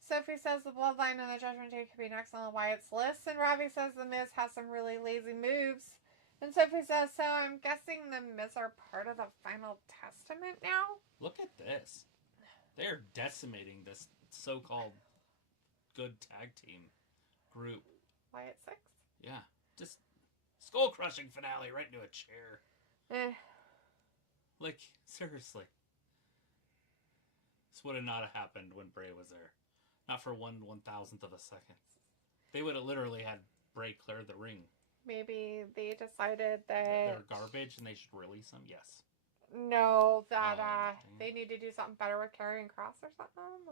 Sophie says the Bloodline and the Judgment Day could be next on the Wyatt's list. And Robbie says the Miz has some really lazy moves. And Sophie says, so I'm guessing the Miz are part of the Final Testament now? Look at this. They're decimating this so-called good tag team group. Wyatt Six? Yeah. Just skull-crushing finale right into a chair. Like, seriously. This would have not have happened when Bray was there. Not for 1/1000th of a second. They would have literally had Bray clear the ring. Maybe they decided that... They're garbage and they should release them? Yes. No, that they need to do something better with Karrion Kross or something?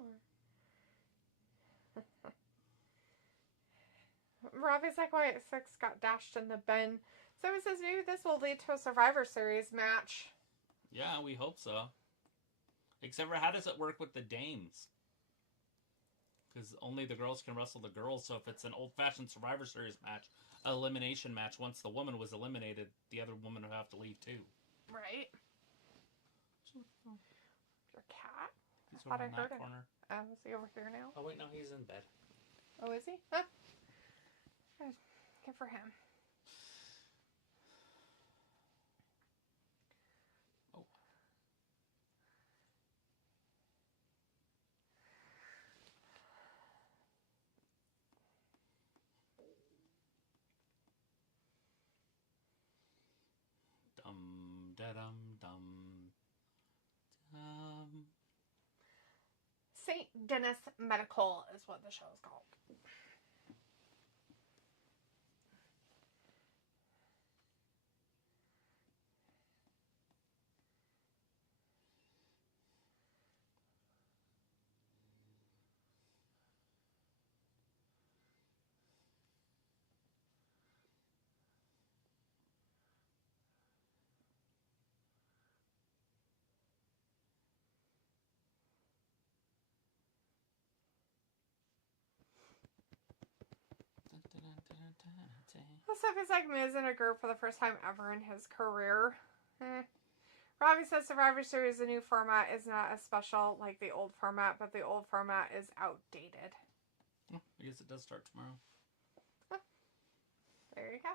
Or... Robbie's like, Wyatt Six got dashed in the bin. So he says maybe this will lead to a Survivor Series match. Yeah, we hope so. Except for how does it work with the dames? Because only the girls can wrestle the girls, so if it's an old-fashioned Survivor Series match, elimination match, once the woman was eliminated, the other woman would have to leave too. Right. Your cat? He's I thought over I in heard that it. corner. Is he over here now? Oh wait, no, he's in bed. Oh, is he? Huh? Good for him. Oh. Dum da dum dum dum. St. Dennis Medical is what the show is called. So if it's like Miz in a group for the first time ever in his career. Robbie says Survivor Series, the new format, is not as special like the old format, but the old format is outdated. I guess it does start tomorrow. Huh. There you go.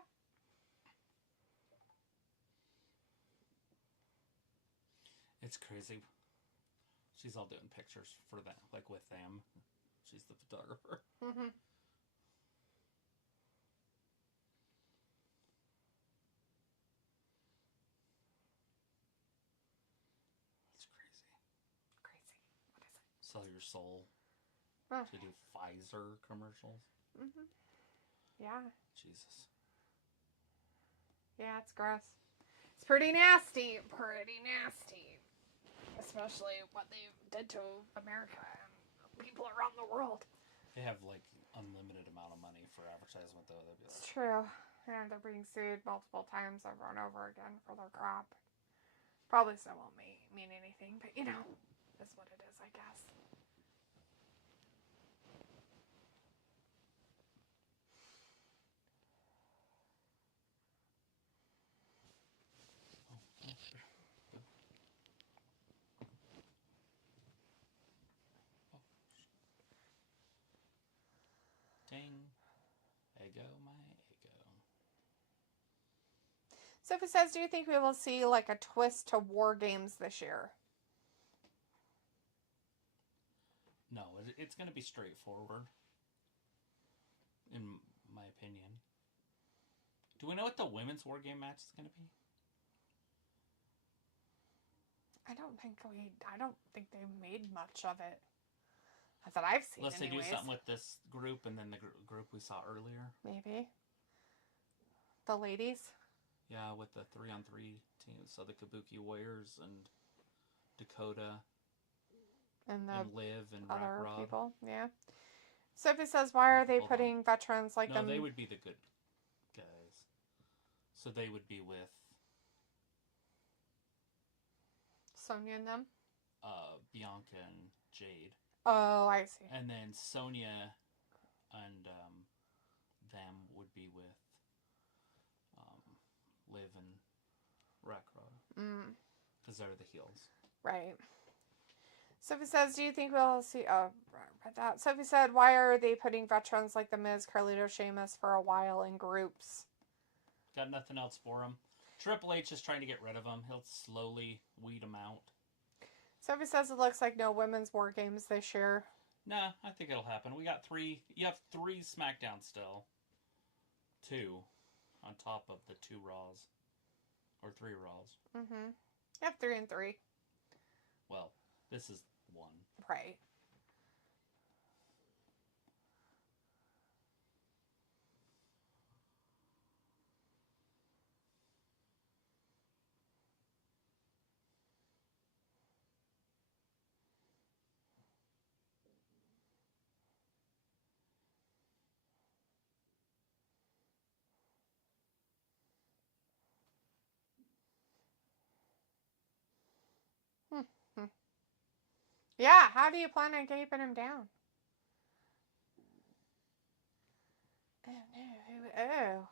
It's crazy. She's all doing pictures for them, like with them. She's the photographer. Mm-hmm. That's crazy. Crazy. What is it? Sell your soul to do Pfizer commercials. Mm-hmm. Yeah. Jesus. Yeah, it's gross. It's pretty nasty. Pretty nasty. Especially what they did to America and people around the world. They have like unlimited amount of money for advertisement, though. It's true. And they're being sued multiple times over and over again for their crap. Probably still won't mean anything, but you know, that's what it is, I guess. Ding. Ego, my ego. Sophie says, do you think we will see like a twist to War Games this year? No, it's going to be straightforward, in my opinion. Do we know what the women's War Game match is going to be? I don't think they made much of it. That I've seen. Unless anyways. They do something with this group and then the group we saw earlier. Maybe. The ladies? Yeah, with the 3-on-3 teams. So the Kabuki Warriors and Dakota And Liv and other Rock people. Yeah. Sophie says, why are they putting veterans like them? No, they would be the good guys. So they would be with Sonya and them? Bianca and Jade. Oh, I see. And then Sonya and them would be with Liv and Rackrod. Because they're the heels. Right. Sophie says, do you think we'll see... Oh, read that. Sophie said, why are they putting veterans like The Miz, Carlito, Sheamus for a while in groups? Got nothing else for them. Triple H is trying to get rid of them. He'll slowly weed them out. Sophie says it looks like no women's War Games this year. Nah, I think it'll happen. We got 3... You have 3 SmackDowns still. 2 on top of the 2 Raws. Or 3 Raws. Mm-hmm. You have 3 and 3. Well, this is 1. Right. Yeah, how do you plan on keeping him down? Oh, no. Oh.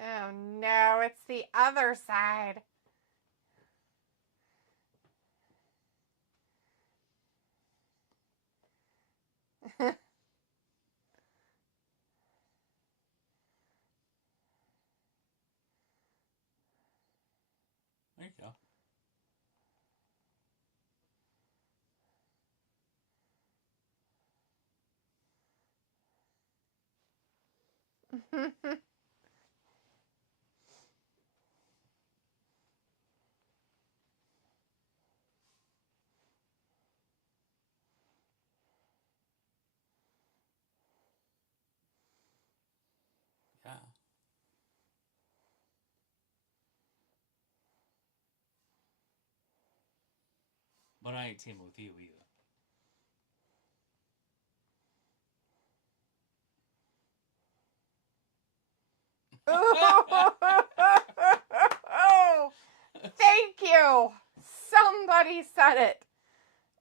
Oh, no. It's the other side. There you go. Yeah. But I ain't teaming with you either. Oh, thank you. Somebody said it.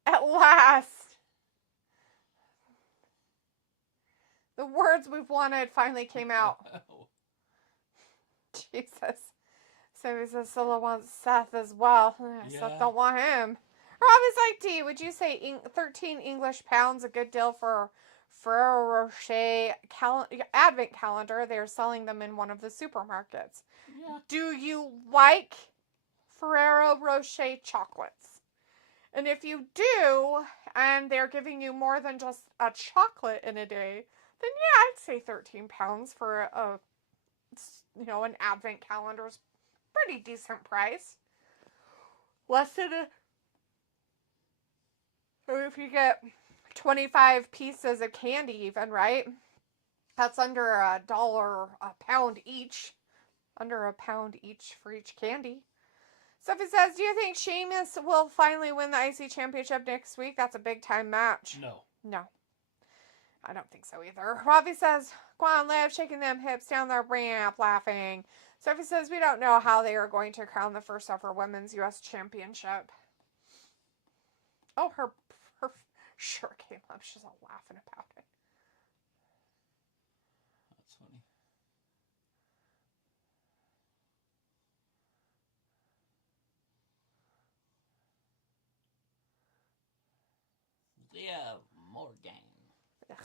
At last. The words we've wanted finally came out. Jesus. So he says Scylla wants Seth as well. Yeah. Seth don't want him. Robbie's like, D, would you say 13 English pounds a good deal for Ferrero Rocher advent calendar? They're selling them in one of the supermarkets. Yeah. Do you like Ferrero Rocher chocolates? And if you do, and they're giving you more than just a chocolate in a day, then yeah, I'd say 13 pounds for an advent calendar's pretty decent price. Less than if you get 25 pieces of candy even, right? That's under $1 a pound each. Under a pound each for each candy. Sophie says, do you think Sheamus will finally win the IC Championship next week? That's a big time match. No. I don't think so either. Robbie says, go on, Liv, shaking them hips down their ramp, laughing. Sophie says, we don't know how they are going to crown the first ever Women's U.S. Championship. Oh, her shirt came up. She's all laughing about it. That's funny. Yeah, Morgan. Ugh.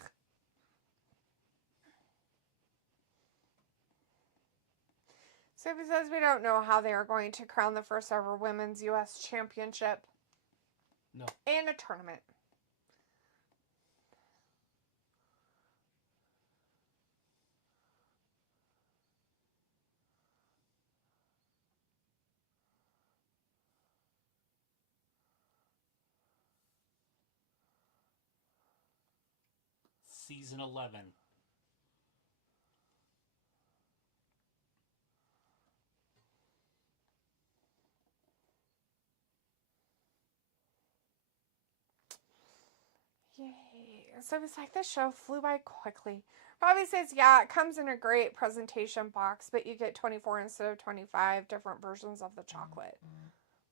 Sophie says we don't know how they are going to crown the first ever Women's U.S. Championship. No. And a tournament. Season 11. Yay. So it's like this show flew by quickly. Robbie says, yeah, it comes in a great presentation box, but you get 24 instead of 25 different versions of the chocolate.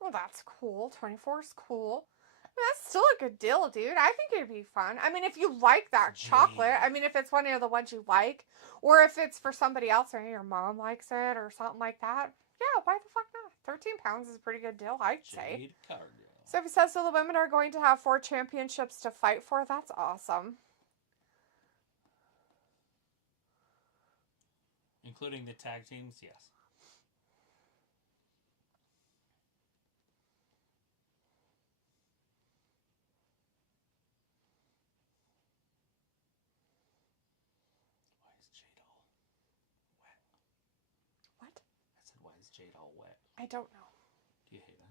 Well, that's cool. 24 is cool. I mean, that's still a good deal, dude. I think it'd be fun. I mean, if you like that chocolate, I mean, if it's one of the ones you like, or if it's for somebody else, or your mom likes it, or something like that, yeah, why the fuck not? 13 pounds is a pretty good deal, I'd say. Jade Cargill. So if he says so the women are going to have 4 championships to fight for, that's awesome. Including the tag teams, yes. Why is Jade all wet? What? I said, why is Jade all wet? I don't know. Do you hate that?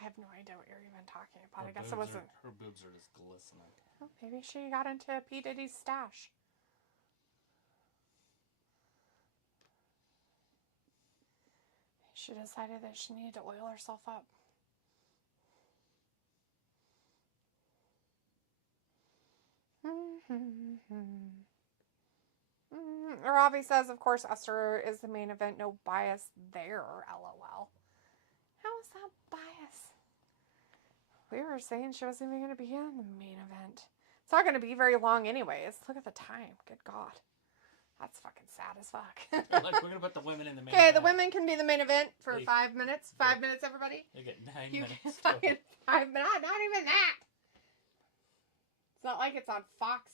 I have no idea what you're even talking about. I guess it wasn't. Her boobs are just glistening. Well, maybe she got into P. Diddy's stash. She decided that she needed to oil herself up. Robbie says, of course, Esther is the main event. No bias there, LOL. How is that bias? We were saying she wasn't even going to be in the main event. It's not going to be very long anyways. Look at the time. Good God. That's fucking sad as fuck. Look, we're going to put the women in the main Okay, event. the women can be the main event for 5 minutes. 5 minutes, everybody. They get 9 minutes. Fucking 5 minutes. Not even that. It's not like it's on Fox,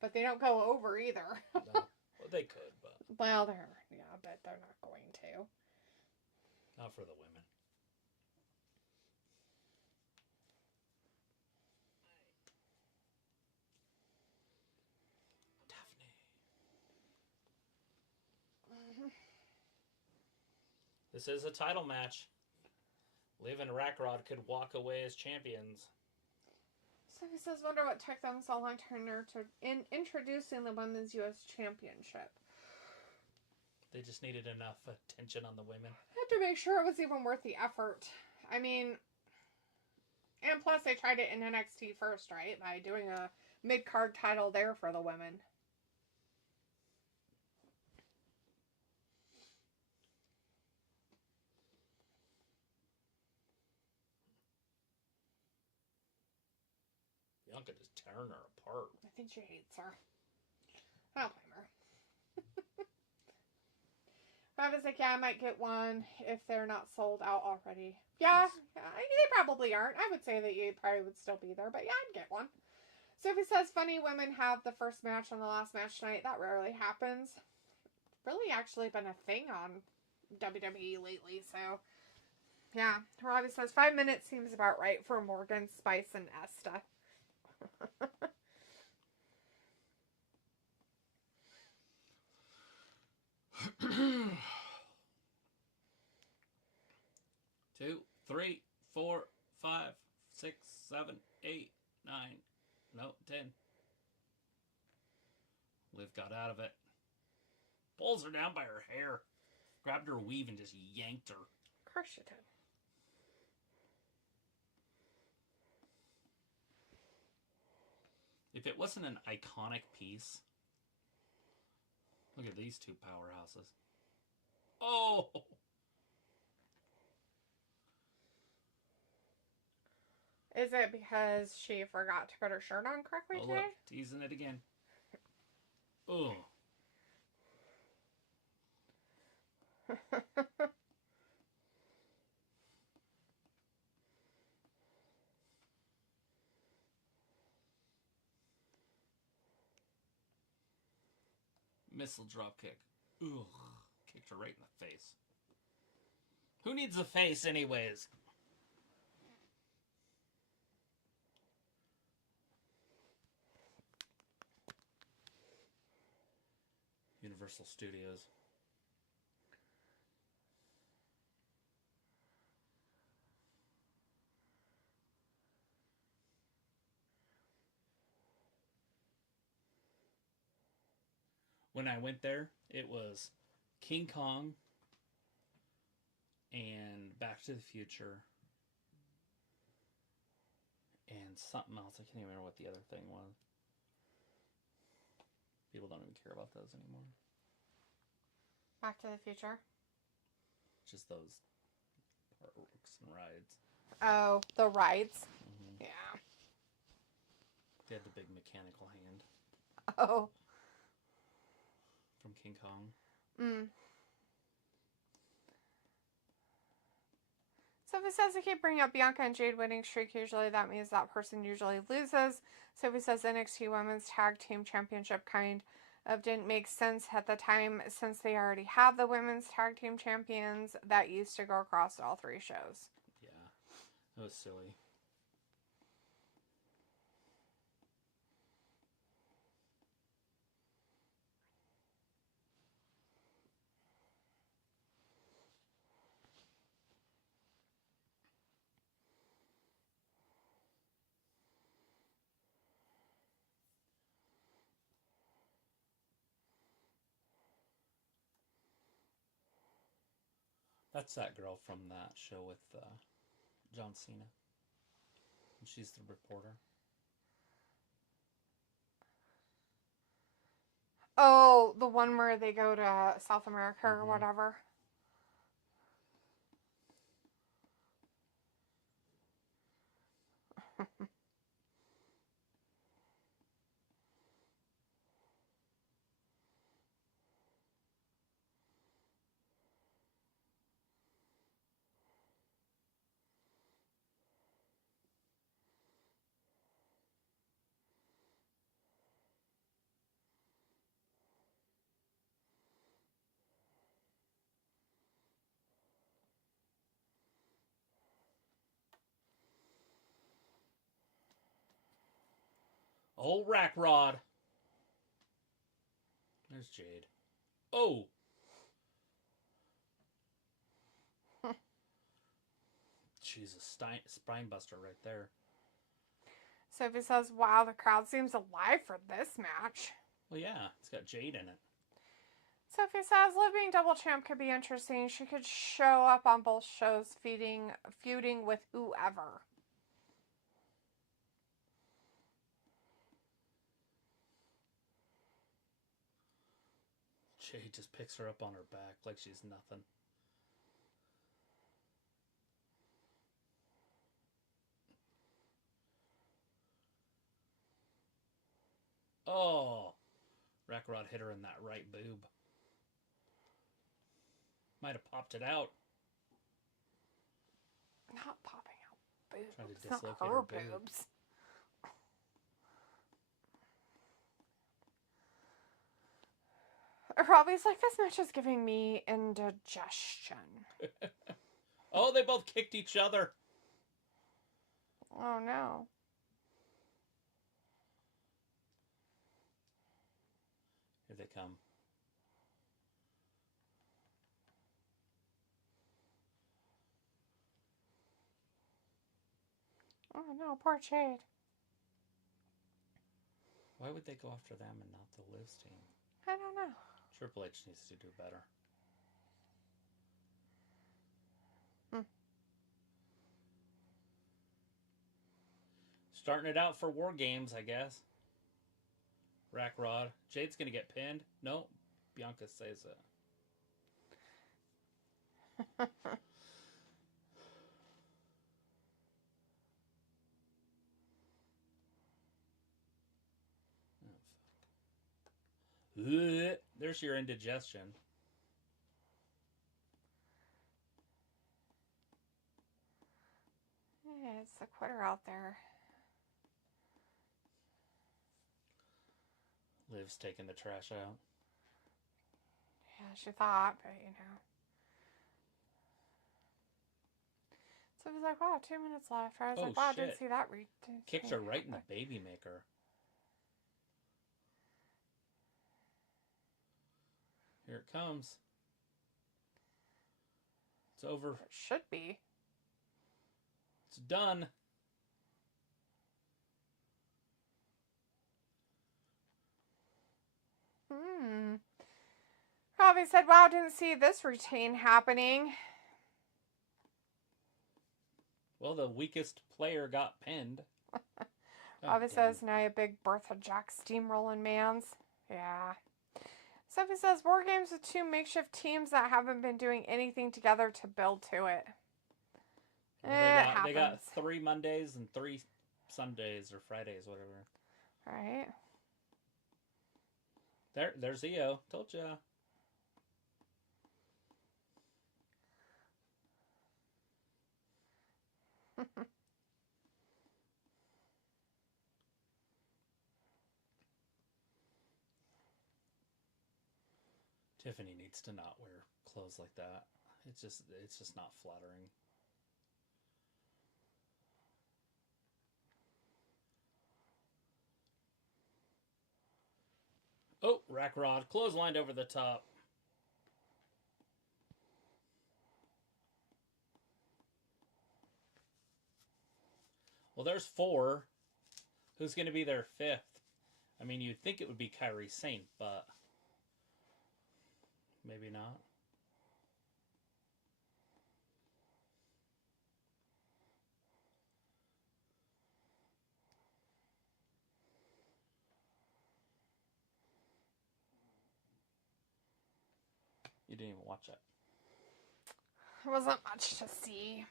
but they don't go over either. No. Well, they could, but... Well, I bet they're not going to. Not for the women. This is a title match. Liv and Rackrod could walk away as champions. So he says, wonder what took them so long to introducing the Women's U.S. Championship. They just needed enough attention on the women. I had to make sure it was even worth the effort. I mean, and plus they tried it in NXT first, right? By doing a mid-card title there for the women. Bianca just tearing her apart. I think she hates her. I don't blame her. I was like, yeah, I might get one if they're not sold out already. Yeah, they probably aren't. I would say that you probably would still be there, but yeah, I'd get one. Sophie says, funny women have the first match on the last match tonight. That rarely happens. Really actually been a thing on WWE lately, so yeah. Robbie says 5 minutes seems about right for Morgan, Spice, and Esta. 2, 3, 4, 5, 6, 7, 8, 9, no, 10. Liv got out of it. Pulls her down by her hair. Grabbed her weave and just yanked her. Of course you did. If it wasn't an iconic piece... Look at these two powerhouses. Oh! Is it because she forgot to put her shirt on correctly today? Look, teasing it again. Oh. Missile drop kick. Ugh. Kicked her right in the face. Who needs a face anyways? Universal Studios. When I went there, it was King Kong and Back to the Future and something else. I can't even remember what the other thing was. People don't even care about those anymore. Back to the Future? Just those parks and rides. Oh, the rides? Mm-hmm. Yeah. They had the big mechanical hand. Oh. From King Kong. Mm. Sophie says they keep bringing up Bianca and Jade winning streak. Usually that means that person usually loses. Sophie says NXT Women's Tag Team Championship kind of didn't make sense at the time since they already have the Women's Tag Team Champions that used to go across all 3 shows. Yeah, that was silly. That's that girl from that show with John Cena. And she's the reporter. Oh, the one where they go to South America or whatever. Old rack rod. There's Jade. Oh! Jesus, spine buster right there. Sophie says, wow, the crowd seems alive for this match. Well, yeah, it's got Jade in it. Sophie says, Liv being double champ could be interesting. She could show up on both shows feuding with whoever. Jade just picks her up on her back like she's nothing. Oh, Rackrod hit her in that right boob. Might have popped it out. Not popping out boobs. Trying to It's not dislocate her her boob. boobs. Robbie's like, this match is giving me indigestion. Oh, they both kicked each other. Oh, no. Here they come. Oh, no, poor Jade. Why would they go after them and not the Liv's team? I don't know. Triple H needs to do better. Starting it out for War Games, I guess. Rackrod. Jade's going to get pinned. No, Bianca says it. Oh, fuck. There's your indigestion. Yeah, it's the quitter out there. Liv's taking the trash out. Yeah, she thought, but you know. So he was like, wow, 2 minutes left. I was like, wow, I didn't see that. Kicked her right in the baby maker. Here it comes. It's over. It should be. It's done. Robbie said, wow, didn't see this routine happening. Well, the weakest player got pinned. Robbie says, now you big Bertha Jack steamrolling mans. Yeah. Sophie says, War Games with 2 makeshift teams that haven't been doing anything together to build to it. Well, they got 3 Mondays and 3 Sundays or Fridays, whatever. Right. There's EO. Told ya. Tiffany needs to not wear clothes like that. It's just not flattering. Oh, Rackrod clotheslined over the top. Well, there's 4. Who's going to be their 5th? I mean, you'd think it would be Kairi Sane, but maybe not. You didn't even watch it. There wasn't much to see.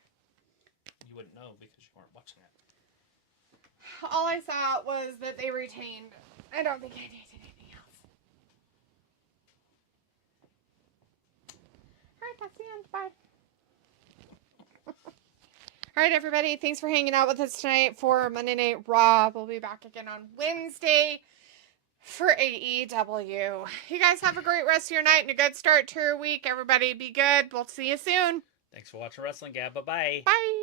You wouldn't know because you weren't watching it. All I saw was that they retained. I don't think I needed anything else. Alright, that's the end. Bye. Alright, everybody. Thanks for hanging out with us tonight for Monday Night Raw. We'll be back again on Wednesday for AEW. You guys have a great rest of your night and a good start to your week. Everybody be good. We'll see you soon. Thanks for watching Wrestling Gab. Bye-bye. Bye.